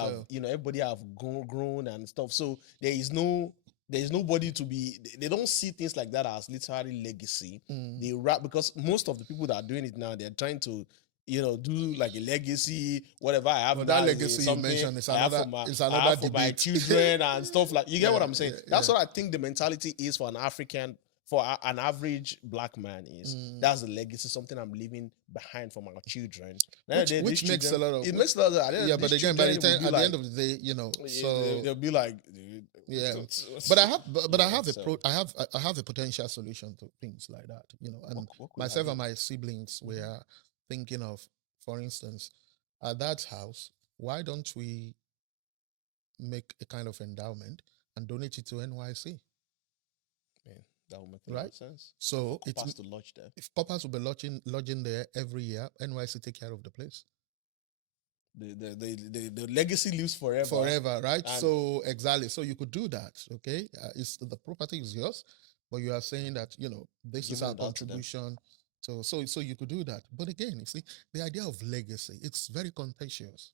have grown and stuff. So there is nobody to be. They don't see things like that as literally legacy. They rap, because most of the people that are doing it now, they're trying to do like a legacy, whatever I have. But that legacy you mentioned is another debate for my children and stuff like. You get what I'm saying? That's what I think the mentality is for an African, for an average black man is. That's the legacy, something I'm leaving behind for my children. Which makes a lot of. It makes a lot of. Yeah, but again, by the time at the end of the day, so they'll be like, yeah. But I have a potential solution to things like that, and myself and my siblings were thinking of, for instance, at that house, why don't we make a kind of endowment and donate it to NYC? Man, that would make a lot of sense. So it's to lodge there. If coppers will be lodging there every year, NYC take care of the place. The legacy lives forever. Forever, right? And so exactly. So you could do that. Okay, the property is yours, but you are saying that this is our contribution. So you could do that. But again, you see, the idea of legacy, it's very contentious,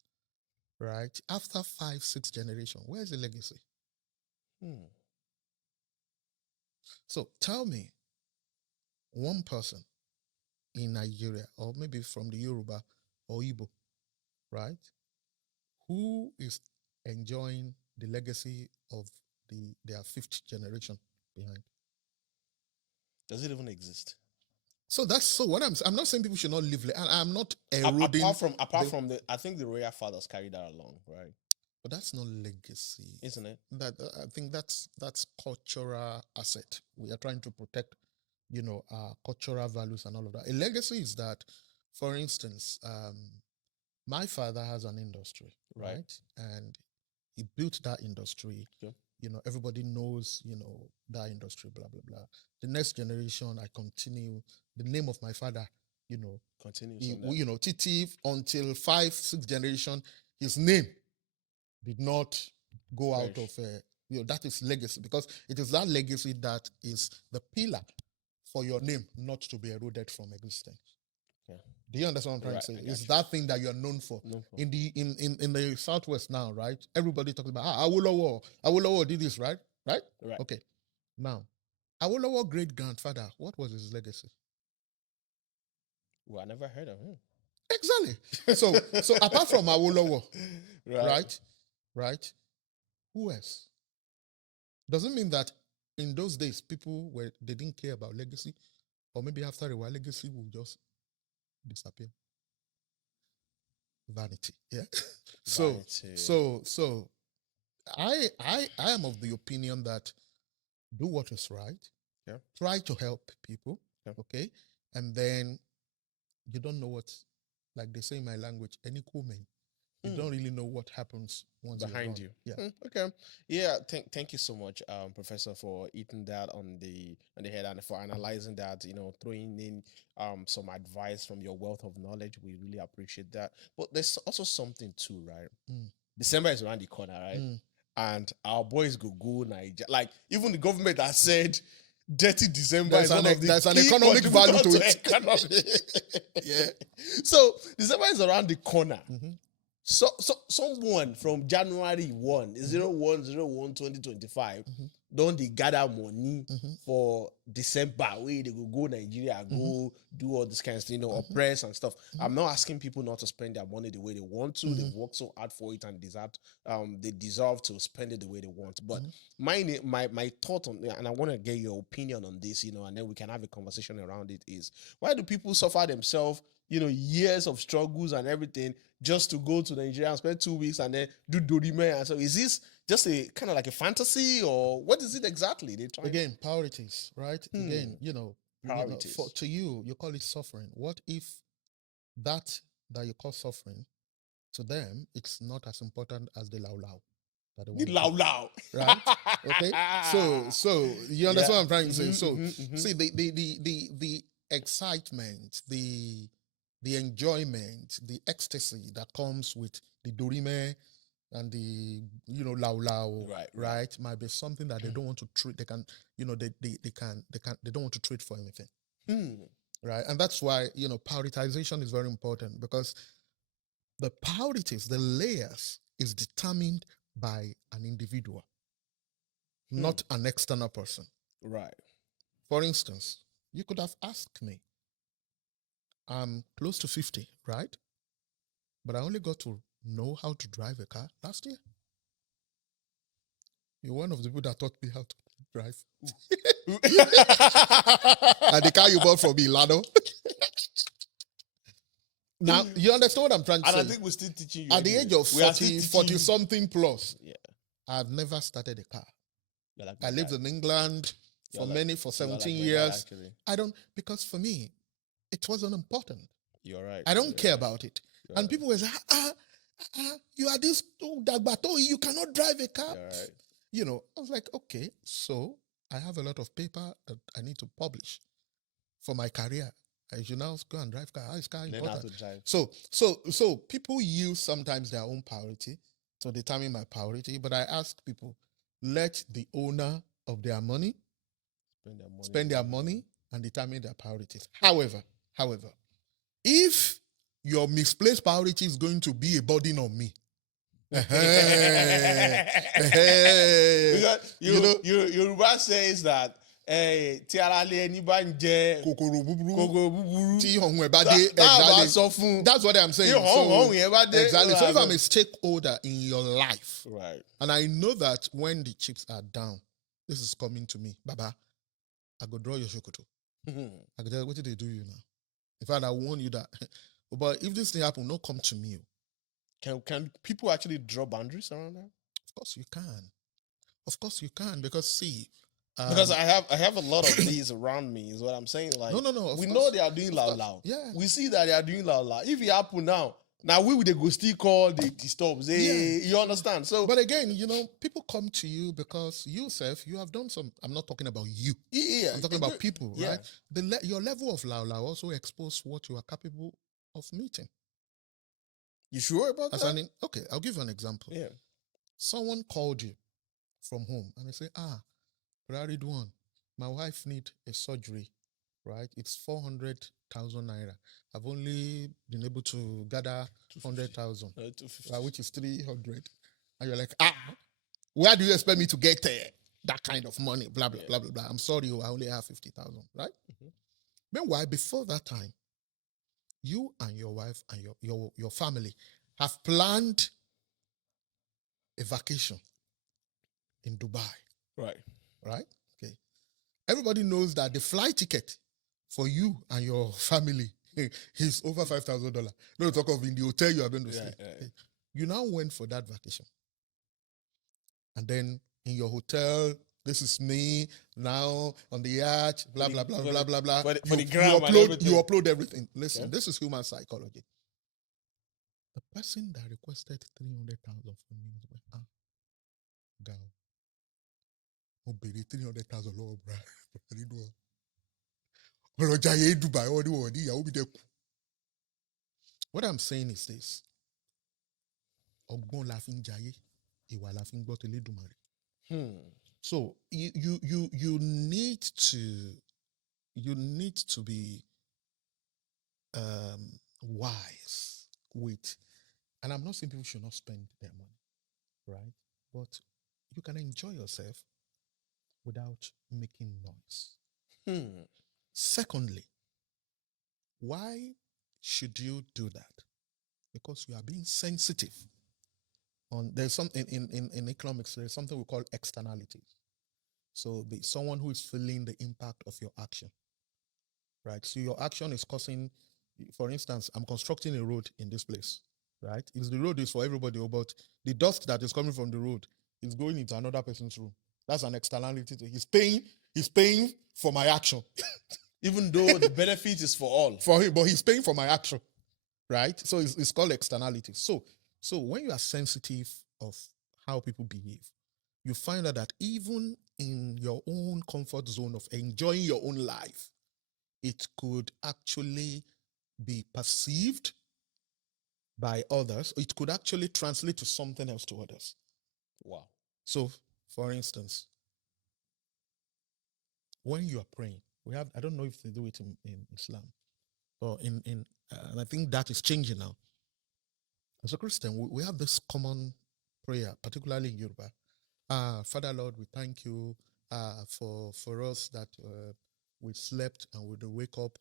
right? After 5-6 generations, where's the legacy? So tell me one person in Nigeria, or maybe from the Yoruba or Igbo, right, who is enjoying the legacy of their 5th generation behind? Does it even exist? So what I'm not saying people should not live. I'm not eroding. Apart from I think the royal fathers carry that along, right? But that's not legacy, isn't it? That I think that's cultural asset. We are trying to protect, our cultural values and all of that. A legacy is that, for instance, my father has an industry, right? And he built that industry. Okay. Everybody knows, that industry, blah, blah, blah. The next generation, I continue. The name of my father, continues. Titi, until 5, 6 generation, his name did not go out of, that is legacy, because it is that legacy that is the pillar for your name not to be eroded from existence. Yeah. Do you understand what I'm trying to say? It's that thing that you're known for. In the Southwest now, right? Everybody talks about Awolowo did this, right? Right? Okay. Now, Awolowo great grandfather, what was his legacy? Well, I never heard of him. Exactly. So apart from Awolowo, right? Who else? Doesn't mean that in those days people they didn't care about legacy, or maybe after a while legacy will just disappear. Vanity. Yeah. So I am of the opinion that do what is right. Yeah. Try to help people. Yeah. Okay. And then you don't know what, like they say in my language, any comment. You don't really know what happens once behind you. Yeah. Okay. Yeah. Thank you so much, Professor, for eating that on the head and for analyzing that. Throwing in some advice from your wealth of knowledge. We really appreciate that. But there's also something too, right? December is around the corner, right? And our boys go Nigeria. Like even the government has said, dirty December is one of the there's an economic value to it. Yeah. So December is around the corner. So someone from January 01/01/2025 don't they gather money for December where they go Nigeria, go do all this kind of thing, oppress and stuff. I'm not asking people not to spend their money the way they want to. They've worked so hard for it and they deserve to spend it the way they want. But my thought on, and I want to get your opinion on this, and then we can have a conversation around it, is why do people suffer themselves, years of struggles and everything just to go to Nigeria and spend 2 weeks and then do Dorime? And so is this just a kind of like a fantasy, or what is it exactly? Again, priorities, right? Again, priorities. To you call it suffering. What if that you call suffering, to them, it's not as important as the lao. The lao. Right? Okay. So you understand what I'm trying to say? So see the excitement, the enjoyment, the ecstasy that comes with the Dorime and the lao, right, might be something that they don't want to treat. They can, they don't want to treat for anything, right? And that's why prioritization is very important, because the priorities, the layers, is determined by an individual, not an external person, right? For instance, you could have asked me, I'm close to 50, right? But I only got to know how to drive a car last year. You're one of the people that taught me how to drive. And the car you bought from me, Lado. Now, you understand what I'm trying to say? And I think we're still teaching you. At the age of 40 something plus, I've never started a car. I lived in England for 17 years. Because for me, it wasn't important. You're right. I don't care about it. And people were saying, you are this Dagbato, you cannot drive a car. Right. I was like, okay, so I have a lot of paper that I need to publish for my career. I should now go and drive car. How is car important? Learn how to drive. So people use sometimes their own priority to determine my priority, but I ask people, let the owner of their money spend their money and determine their priorities. However, if your misplaced priority is going to be a burden on me, Yoruba says that tí ara lé ẹni bá ń jẹ kòkòrò búburú tí ọ̀hún ẹ̀ bá dé, exactly. That's what I'm saying. Exactly. So if I'm a stakeholder in your life, right, and I know that when the chips are down, this is coming to me, Baba, I go draw your shokoto. I go tell, what did they do you now? In fact, I warn you that. But if this thing happen, don't come to me. Can people actually draw boundaries around that? Of course you can. Of course you can, because see, because I have a lot of these around me, is what I'm saying. Like, no. We know they are doing loud. Yeah. We see that they are doing loud. If it happen now we would go still call the stops. You understand? So, but again, people come to you because you have done some. I'm not talking about you. Yeah, I'm talking about people, yeah. right? Your level of loud also expose what you are capable of meeting. You sure about that? Okay, I'll give you an example. Yeah. Someone called you from home and they say, Ridwan, my wife need a surgery, right? It's 400,000 naira. I've only been able to gather 100,000, which is 300. And you're like, where do you expect me to get that kind of money? Blah, blah, blah, blah, blah. I'm sorry, I only have 50,000, right? Mm-hmm. Meanwhile, before that time, you and your wife and your family have planned a vacation in Dubai. Right. Right? Okay. Everybody knows that the flight ticket for you and your family is over $5,000. No talk of in the hotel you are going to stay. Yeah. You now went for that vacation. And then in your hotel, this is me now on the yacht, blah, blah, blah, blah, blah, blah. You upload everything. Listen, This is human psychology. The person that requested 300,000 from me was like, girl, I'll pay 300,000 low, bro. What I'm saying is this. So you need to be wise with, and I'm not saying people should not spend their money, right? But you can enjoy yourself without making noise. Secondly, why should you do that? Because you are being sensitive. There's something in economics, there's something we call externalities. So someone who is feeling the impact of your action, right? So your action is causing, for instance, I'm constructing a road in this place, right? The road is for everybody, but the dust that is coming from the road is going into another person's room. That's an externality. He's paying for my action. Even though the benefit is for all. For him, but he's paying for my action, right? So it's called externality. So when you are sensitive of how people behave, you find out that even in your own comfort zone of enjoying your own life, it could actually be perceived by others. It could actually translate to something else to others. Wow. So, for instance, when you are praying, I don't know if they do it in Islam, or and I think that is changing now. As a Christian, we have this common prayer, particularly in Yoruba. Father Lord, we thank you for us that we slept and we wake up.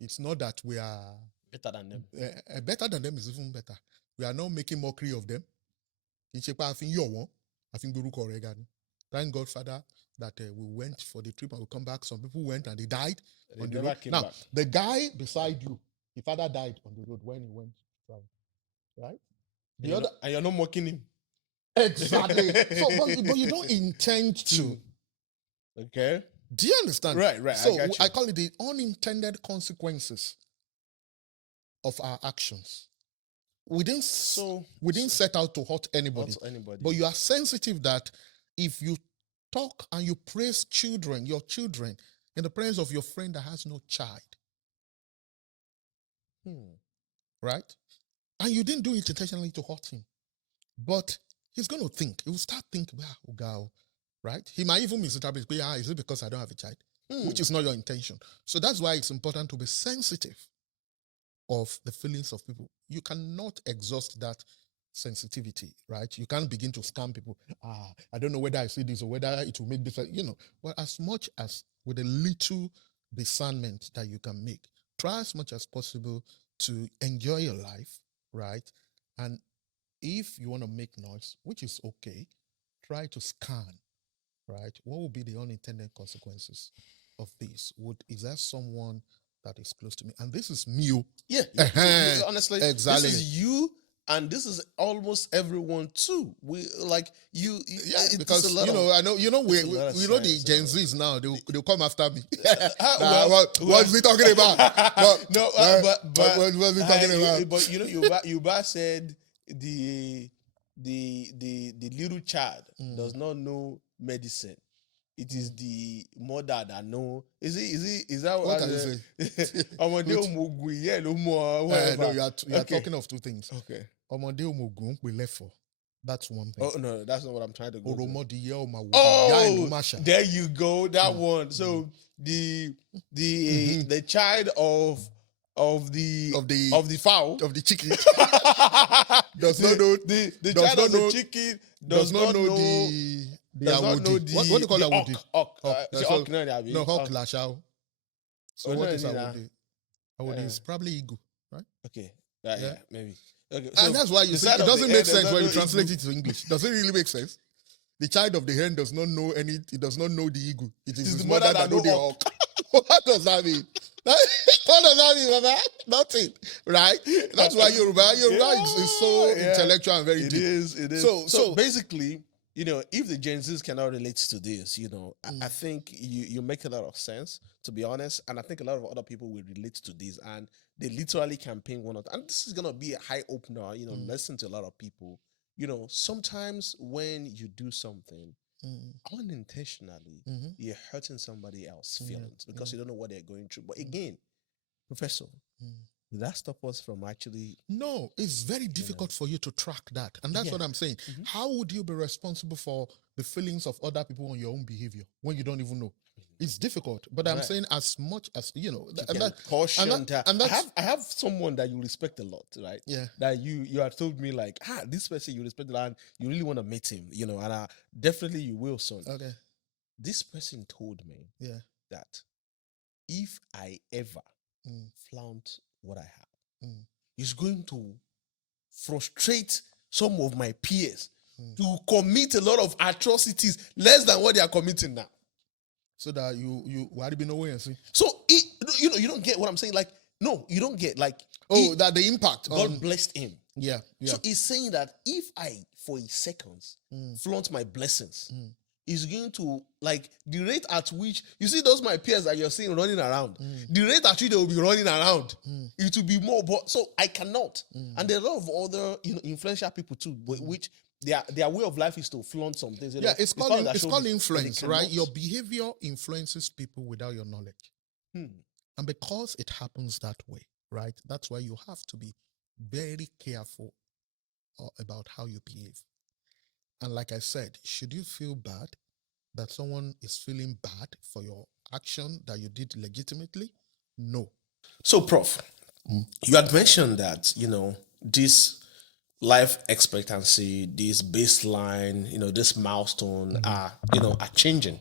It's not that we are better than them. Better than them is even better. We are not making mockery of them. Thank God, Father, that we went for the trip and we come back. Some people went and they died on the road. Now, the guy beside you, the father died on the road when he went, right? And you're not mocking him. Exactly. But you don't intend to. Okay. Do you understand? Right. So I call it the unintended consequences of our actions. We didn't set out to hurt anybody. But you are sensitive that if you talk and you praise your children, in the presence of your friend that has no child, right? And you didn't do it intentionally to hurt him, but he's going to think. He will start thinking, right? He might even misinterpret, is it because I don't have a child? Which is not your intention. So that's why it's important to be sensitive of the feelings of people. You cannot exhaust that sensitivity, right? You can't begin to scam people. I don't know whether I say this or whether it will make this, Well, as much as with a little discernment that you can make, try as much as possible to enjoy your life, right? And if you want to make noise, which is okay, try to scan, right? What would be the unintended consequences of this? Is there someone that is close to me. And this is me. Yeah. Honestly, exactly. This is you, and this is almost everyone too. We like you. Because I know we know the Gen Zs now. They'll come after me. What's he talking about? What was he talking about? But Yuba said the little child does not know medicine. It is the mother that know. Is that what can you say? No, you are talking of two things. Okay. We left for. That's one thing. Oh no, that's not what I'm trying to go to. There you go. That one. So the child of the fowl of the chicken does not know the child of the chicken does not know what do you call that? Hawk. No, hawk lashao. So what is awodi? Awodi is probably eagle, right? Okay. Yeah, maybe. Okay. So and that's why you see it doesn't make sense when you translate it to English. Does it really make sense? The child of the hen does not know it does not know the eagle. It is his mother that knows the hawk. What does that mean? What does that mean, Mama? Nothing, right? That's why Yoruba is so intellectual and very deep. It is. So basically, if the Gen Zs cannot relate to this, I think you make a lot of sense, to be honest. And I think a lot of other people will relate to this, and they literally can paint one of. And this is gonna be a high opener, listen to a lot of people. Sometimes when you do something unintentionally, you're hurting somebody else's feelings because you don't know what they're going through. But again, Professor, did that stop us from actually? No, it's very difficult for you to track that. And that's what I'm saying. How would you be responsible for the feelings of other people on your own behavior when you don't even know? It's difficult. But I'm saying as much as, caution. I have someone that you respect a lot, right? Yeah. That you have told me like, this person you respect and you really want to meet him, and definitely you will soon. Okay. This person told me that if I ever flaunt what I have, it's going to frustrate some of my peers to commit a lot of atrocities less than what they are committing now. So that you why do you know where you see? So you don't get what I'm saying. Like, no, you don't get like that the impact. God blessed him. Yeah. So he's saying that if I for a second flaunt my blessings, is going to, like, the rate at which you see those my peers that you're seeing running around, the rate at which they will be running around, it will be more. But so I cannot. And there are a lot of other influential people too, which their way of life is to flaunt some things. It's called influence, right? Your behavior influences people without your knowledge. And because it happens that way, right? That's why you have to be very careful about how you behave. And like I said, should you feel bad that someone is feeling bad for your action that you did legitimately? No. So, Prof, you had mentioned that, this life expectancy, this baseline, this milestone are changing.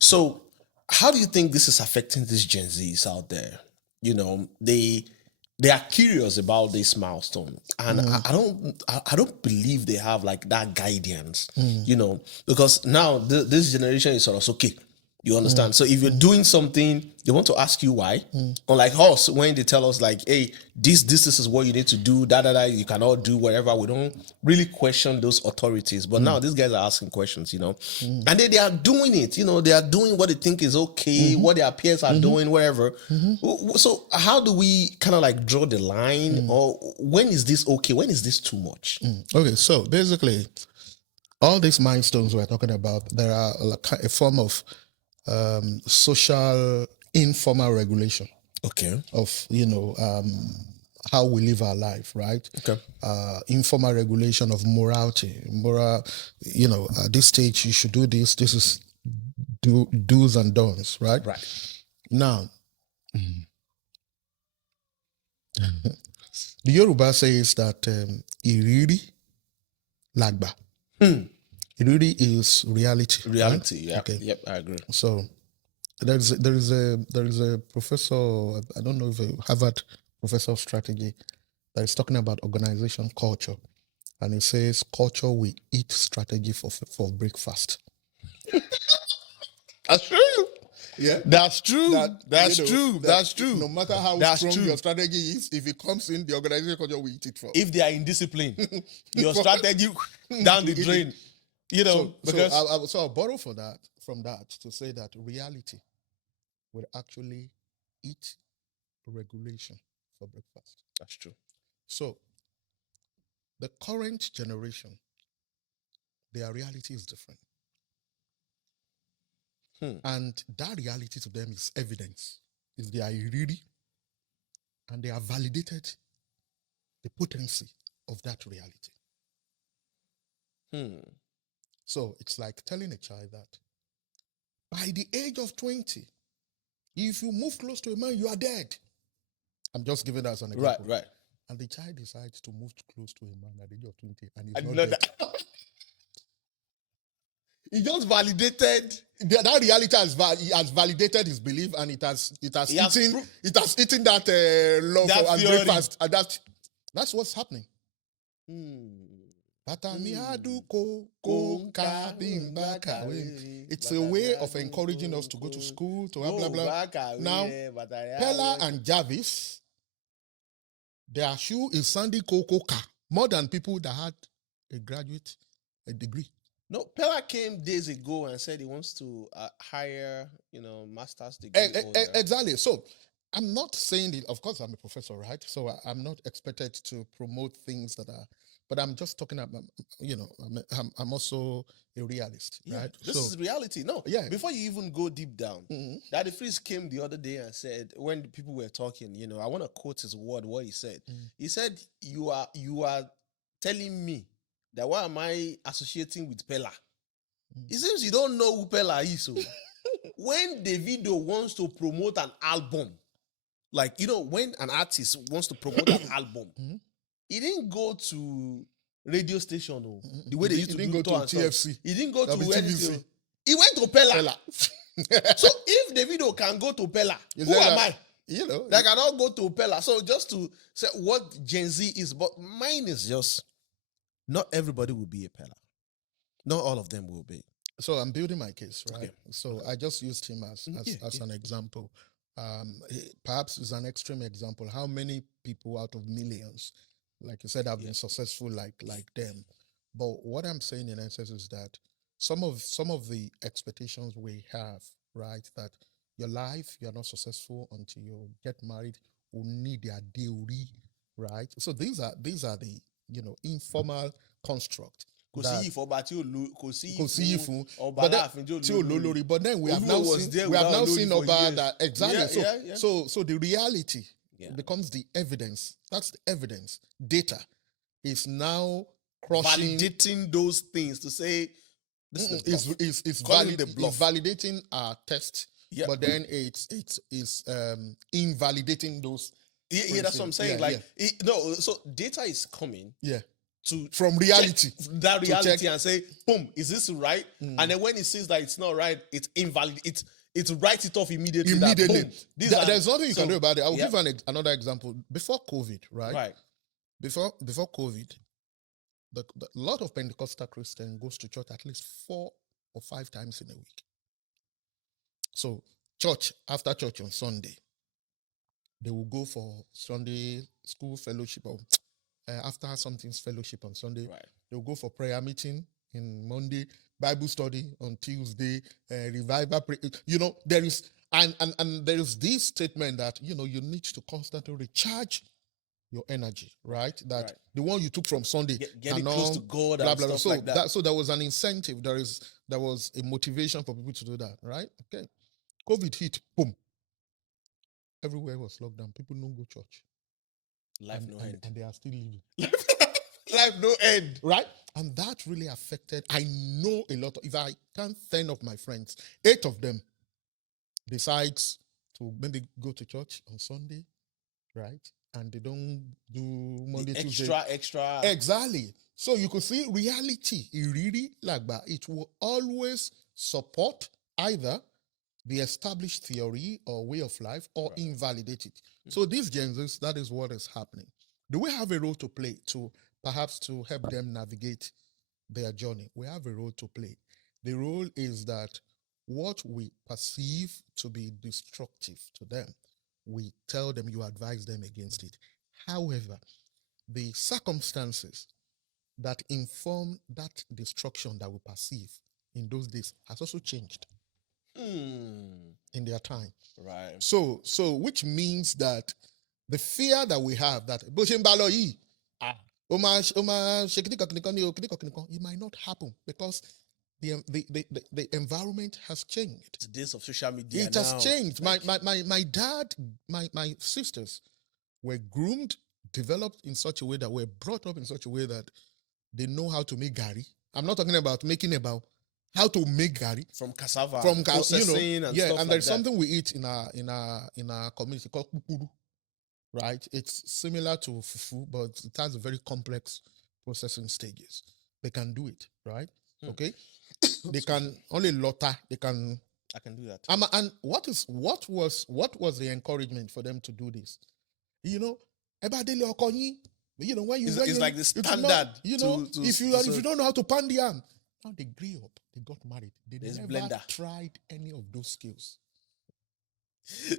So how do you think this is affecting these Gen Zs out there? They are curious about this milestone, and I don't believe they have like that guidance, because now this generation is sort of okay. You understand? So if you're doing something, they want to ask you why. Unlike us, when they tell us like, hey, this is what you need to do, you cannot do whatever. We don't really question those authorities. But now these guys are asking questions, and they are doing it. They are doing what they think is okay, what their peers are doing, whatever. So how do we kind of like draw the line, or when is this okay? When is this too much? Okay, so basically, all these milestones we're talking about, there are like a form of social informal regulation. Okay. Of how we live our life, right? Okay. Informal regulation of morality. At this stage you should do this. This is do's and don'ts, right? Right. Now, the Yoruba says that iriri lagba. It is reality. Reality, right? yeah. Okay. Yep, I agree. So there is a professor, I don't know if a Harvard professor of strategy, that is talking about organization culture, and he says culture will eat strategy for breakfast. That's true. Yeah, that's true. That's true. No matter how strong your strategy is, if it comes in, the organization will eat it for. If they are indisciplined, your strategy down the drain. Because so I'll borrow from that to say that reality will actually eat regulation for breakfast. That's true. So the current generation, their reality is different. And that reality to them is evidence, is they are really, and they have validated the potency of that reality. So it's like telling a child that by the age of 20, if you move close to a man, you are dead. I'm just giving that as an example. Right. And the child decides to move close to a man at the age of 20 and he's not dead. He just validated that reality has validated his belief, and it has eaten that love that and breakfast. And that's what's happening. It's a way of encouraging us to go to school, to blah blah. Now, Pella and Jarvis, their shoe is Sandy Coca more than people that had a degree. No, Pella came days ago and said he wants to hire, master's degree. Exactly. So I'm not saying it. Of course, I'm a professor, right? So I'm not expected to promote things that are. But I'm just talking about, I'm also a realist, right? This is reality. No, before you even go deep down, Daddy Freeze came the other day and said, when the people were talking, I want to quote his word, what he said. He said, you are telling me that why am I associating with Pella? It seems you don't know who Pella is. So when Davido wants to promote an album, like, when an artist wants to promote an album, he didn't go to radio station, the way they used to do go to TFC. He didn't go to TVC. He went to Pella. So if Davido can go to Pella, who am I? That cannot go to Pella. So just to say what Gen Z is, but mine is just, not everybody will be a Pella. Not all of them will be. So I'm building my case, right? Okay. So I just used him as an example. Perhaps it's an extreme example. How many people out of millions, like you said, have been successful like them? But what I'm saying in essence is that some of the expectations we have, right, that your life, you're not successful until you get married, will need their dowry, right? So these are the informal construct. But then we have now seen Oba that exactly. So the reality becomes the evidence. That's the evidence. Data is now crushing, validating those things to say this is validating our test, but then it's invalidating those. Yeah, that's what I'm saying. So data is coming. Yeah. From reality, that reality, check. And say, boom, is this right? And then when it says that it's not right, it's invalid. It writes it off immediately. There's nothing you can do about it. I will give another example. Before COVID, right? Before COVID, a lot of Pentecostal Christians goes to church at least 4 or 5 times in a week. So after church on Sunday, they will go for Sunday school fellowship or after something's fellowship on Sunday. Right. They'll go for prayer meeting in Monday, Bible study on Tuesday, revival. There is and there is this statement that you need to constantly recharge your energy, right? That the one you took from Sunday, getting close to God, blah, blah, blah. Stuff So like that. So there was an incentive. There was a motivation for people to do that, right? Okay. COVID hit, boom. Everywhere was locked down. People don't go church. Life no end. And they are still living. Life no end. Right? And that really affected, I know a lot of, if I count 10 of my friends, 8 of them decides to maybe go to church on Sunday, right? And they don't do Monday, Tuesday. Extra. Exactly. So you could see reality, it really like that. It will always support either the established theory or way of life or invalidate it. So these Gen Zs, that is what is happening. Do we have a role to play to perhaps to help them navigate their journey? We have a role to play. The role is that what we perceive to be destructive to them, we tell them, you advise them against it. However, the circumstances that inform that destruction that we perceive in those days has also changed in their time. Right. So which means that the fear that we have that it might not happen because the environment has changed. It's the days of social media. It has changed. My dad, my sisters were groomed, developed in such a way that were brought up in such a way that they know how to make gari. I'm not talking about making about how to make gari from cassava, from processing, and stuff and like there's that. something we eat in our community called pupuru, right? It's similar to fufu, but it has a very complex processing stages. They can do it, right? Okay, they can only lotta. They can. I can do that. And what was the encouragement for them to do this? You know, when it's like the standard. If you don't know how to pan the yam, now they grew up, they got married, they There's never blender. tried any of those skills.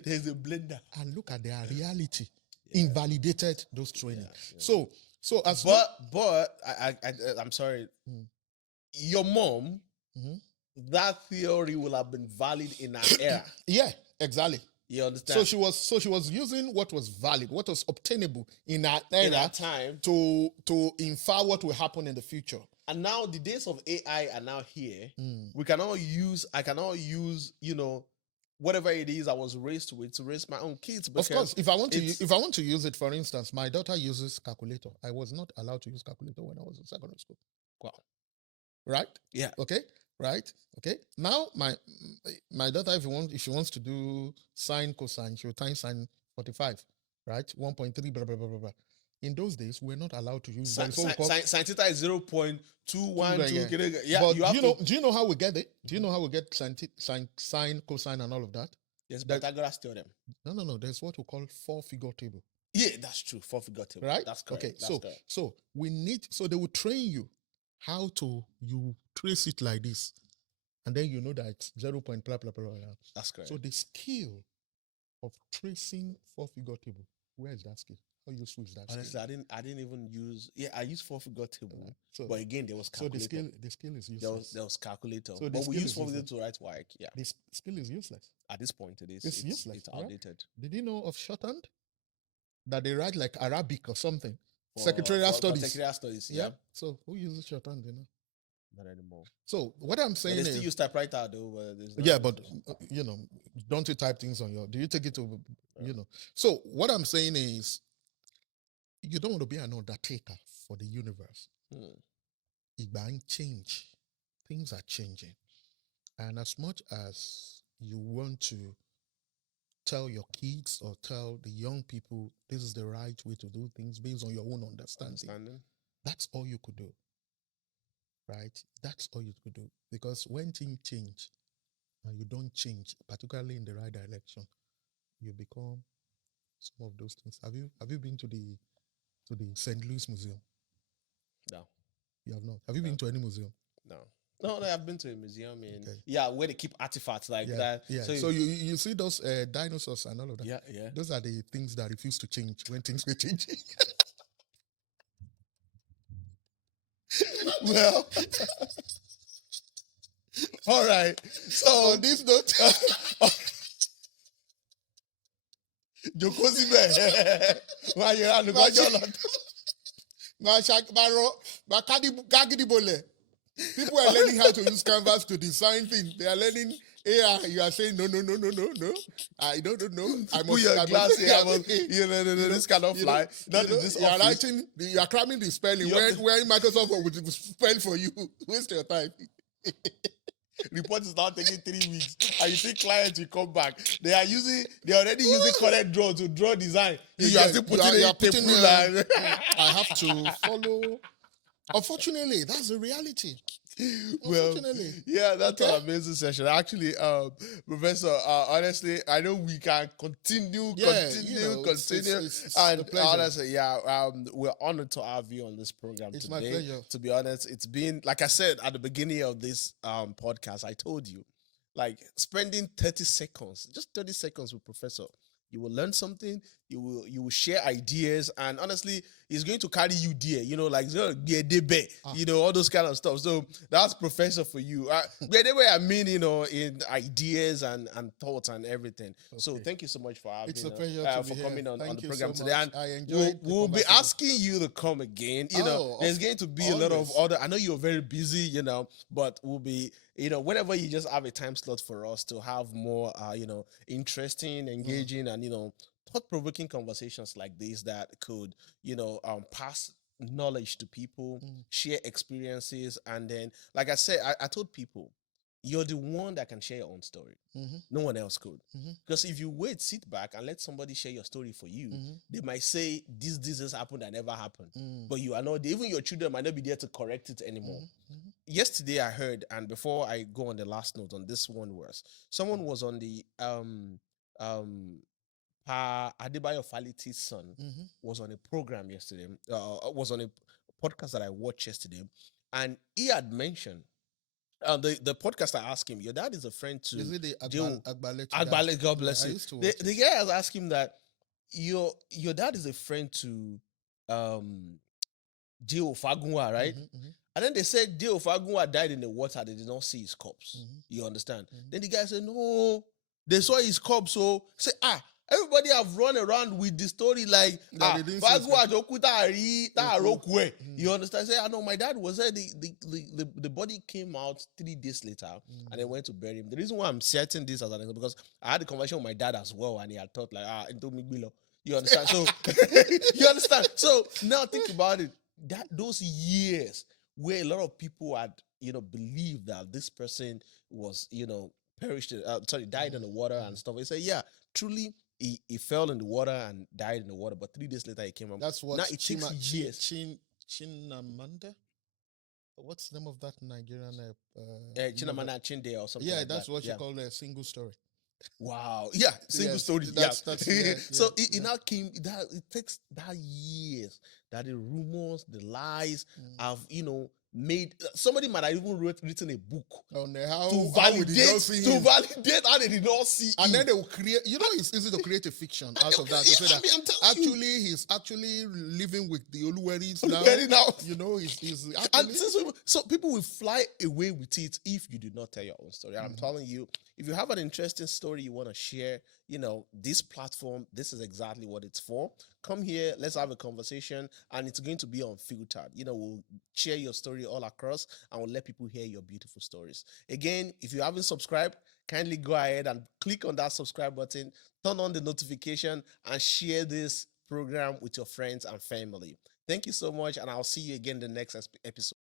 There's a blender. And look at their reality. Invalidated those training. Yeah. So as but I'm sorry. Your mom, that theory will have been valid in her era. Yeah, exactly. You understand? So she was using what was valid, what was obtainable in her era, in that time, to infer what will happen in the future. And now the days of AI are now here. I cannot use, whatever it is I was raised with to raise my own kids. Of course, if I want to use it, for instance, my daughter uses calculator. I was not allowed to use calculator when I was in secondary school. Wow. Right? Yeah. Okay. Right. Okay. Now my daughter, if she wants to do sine cosine, she'll time sine 45. Right. 1.3 blah blah blah blah blah. In those days, we're not allowed to use sine theta is 0.212. Yeah. But do you know how we get it? Do you know how we get sine, cosine, and all of that? There's Pythagoras theorem. No. There's what we call 4-figure table. Yeah, that's true. 4-figure table. Right. That's correct. Okay. That's correct. So they will train you how to trace it like this, and then you know that it's 0. Blah, blah, blah, blah. That's correct. So the skill of tracing 4-figure table, where is that skill? How useful is that? Honestly, skill? I didn't even use. Yeah, I used 4-figure table, so, but again, there was calculator. So the skill is useless. There was calculator, so but we use 4-figure to write work. Yeah, this skill is useless. At this point, it is. It's useless. It's outdated. Right? Did you know of shorthand that they write like Arabic or something? Secretarial studies. Secretarial studies. Yeah. So who uses shorthand? Not anymore. So what I'm saying is, they still use typewriter though. But don't you type things on your? Do you take it to So what I'm saying is, you don't want to be an undertaker for the universe. It change. Things are changing, and as much as you want to tell your kids or tell the young people this is the right way to do things based on your own understanding. That's all you could do. Right? That's all you could do. Because when things change and you don't change, particularly in the right direction, you become some of those things. Have you been to the St. Louis Museum? No. You have not. Have you been to any museum? No, I've been to a museum where they keep artifacts like that. Yeah. So you see those dinosaurs and all of that. Yeah. Those are the things that refuse to change when things were changing. Well, all right. So on this note, people are learning how to use Canvas to design things. They are learning AI. You are saying no. I don't know. I put your glass here. This cannot fly. You are cramming the spelling. When Microsoft will spell for you, waste your time. Report is now taking 3 weeks, and you think clients will come back. They are already using correct draw to draw design. You are still putting it. I have to follow. Unfortunately, that's the reality. Well, yeah, that's an amazing session. Actually, Professor, honestly, I know we can continue. It's and honestly, we're honored to have you on this program today. My pleasure. To be honest, it's been, like I said at the beginning of this podcast, I told you, like spending 30 seconds, just 30 seconds with Professor. You will learn something, you will share ideas, and honestly, it's going to carry you there, like it's gonna be a debate, all those kind of stuff. So that's Professor for you. The way I mean, in ideas and thoughts and everything. Okay. So thank you so much for having it's a pleasure for coming on the program so today. And I enjoyed we'll be asking you to come again. There's going to be a lot of other. I know you're very busy, but we'll be, whenever you just have a time slot for us to have more, interesting, engaging, and thought-provoking conversations like this that could, pass knowledge to people, share experiences, and then, like I said, I told people, you're the one that can share your own story. No one else could. Because if you sit back and let somebody share your story for you, they might say, this has happened that never happened. But you are not, even your children might not be there to correct it anymore. Yesterday I heard, and before I go on the last note on this one was, someone was on the Adebayo Faliti's son was on a program yesterday, was on a podcast that I watched yesterday, and he had mentioned, the podcaster asked him, your dad is a friend to... Is it the Agbale, God bless you. The guy has asked him that your dad is a friend to J.O. Fagunwa, right? And then they said J.O. Fagunwa died in the water. They did not see his corpse. You understand? Then the guy said, no, they saw his corpse. So say, everybody have run around with the story like, Fagunwa Jokuta Rokwe. You understand? Say, no, my dad was there. The body came out 3 days later, and they went to bury him. The reason why I'm citing this as an example, because I had a conversation with my dad as well, and he had thought like, into Migbilo. You understand? So you understand? So now think about it. That those years where a lot of people had, believed that this person was, perished, died in the water and stuff. They say, yeah, truly, he fell in the water and died in the water, but 3 days later he came up. That's what now it takes years. Chinamanda? What's the name of that Nigerian? Chinamanda Chinde or something. Yeah, that's what you call a single story. Wow. Yeah, single story. That's So it now came that it takes that years that the rumors, the lies have, made somebody might have even written a book on how to validate how they did not see and him. Then they will create, it's easy to create a fiction out of that. He's actually living with the Oluweris now. He's actually... so people will fly away with it if you do not tell your own story. And I'm telling you, if you have an interesting story you want to share, this platform, this is exactly what it's for. Come here, let's have a conversation, and it's going to be unfiltered. We'll share your story all across, and we'll let people hear your beautiful stories. Again, if you haven't subscribed, kindly go ahead and click on that subscribe button, turn on the notification, and share this program with your friends and family. Thank you so much, and I'll see you again in the next episode.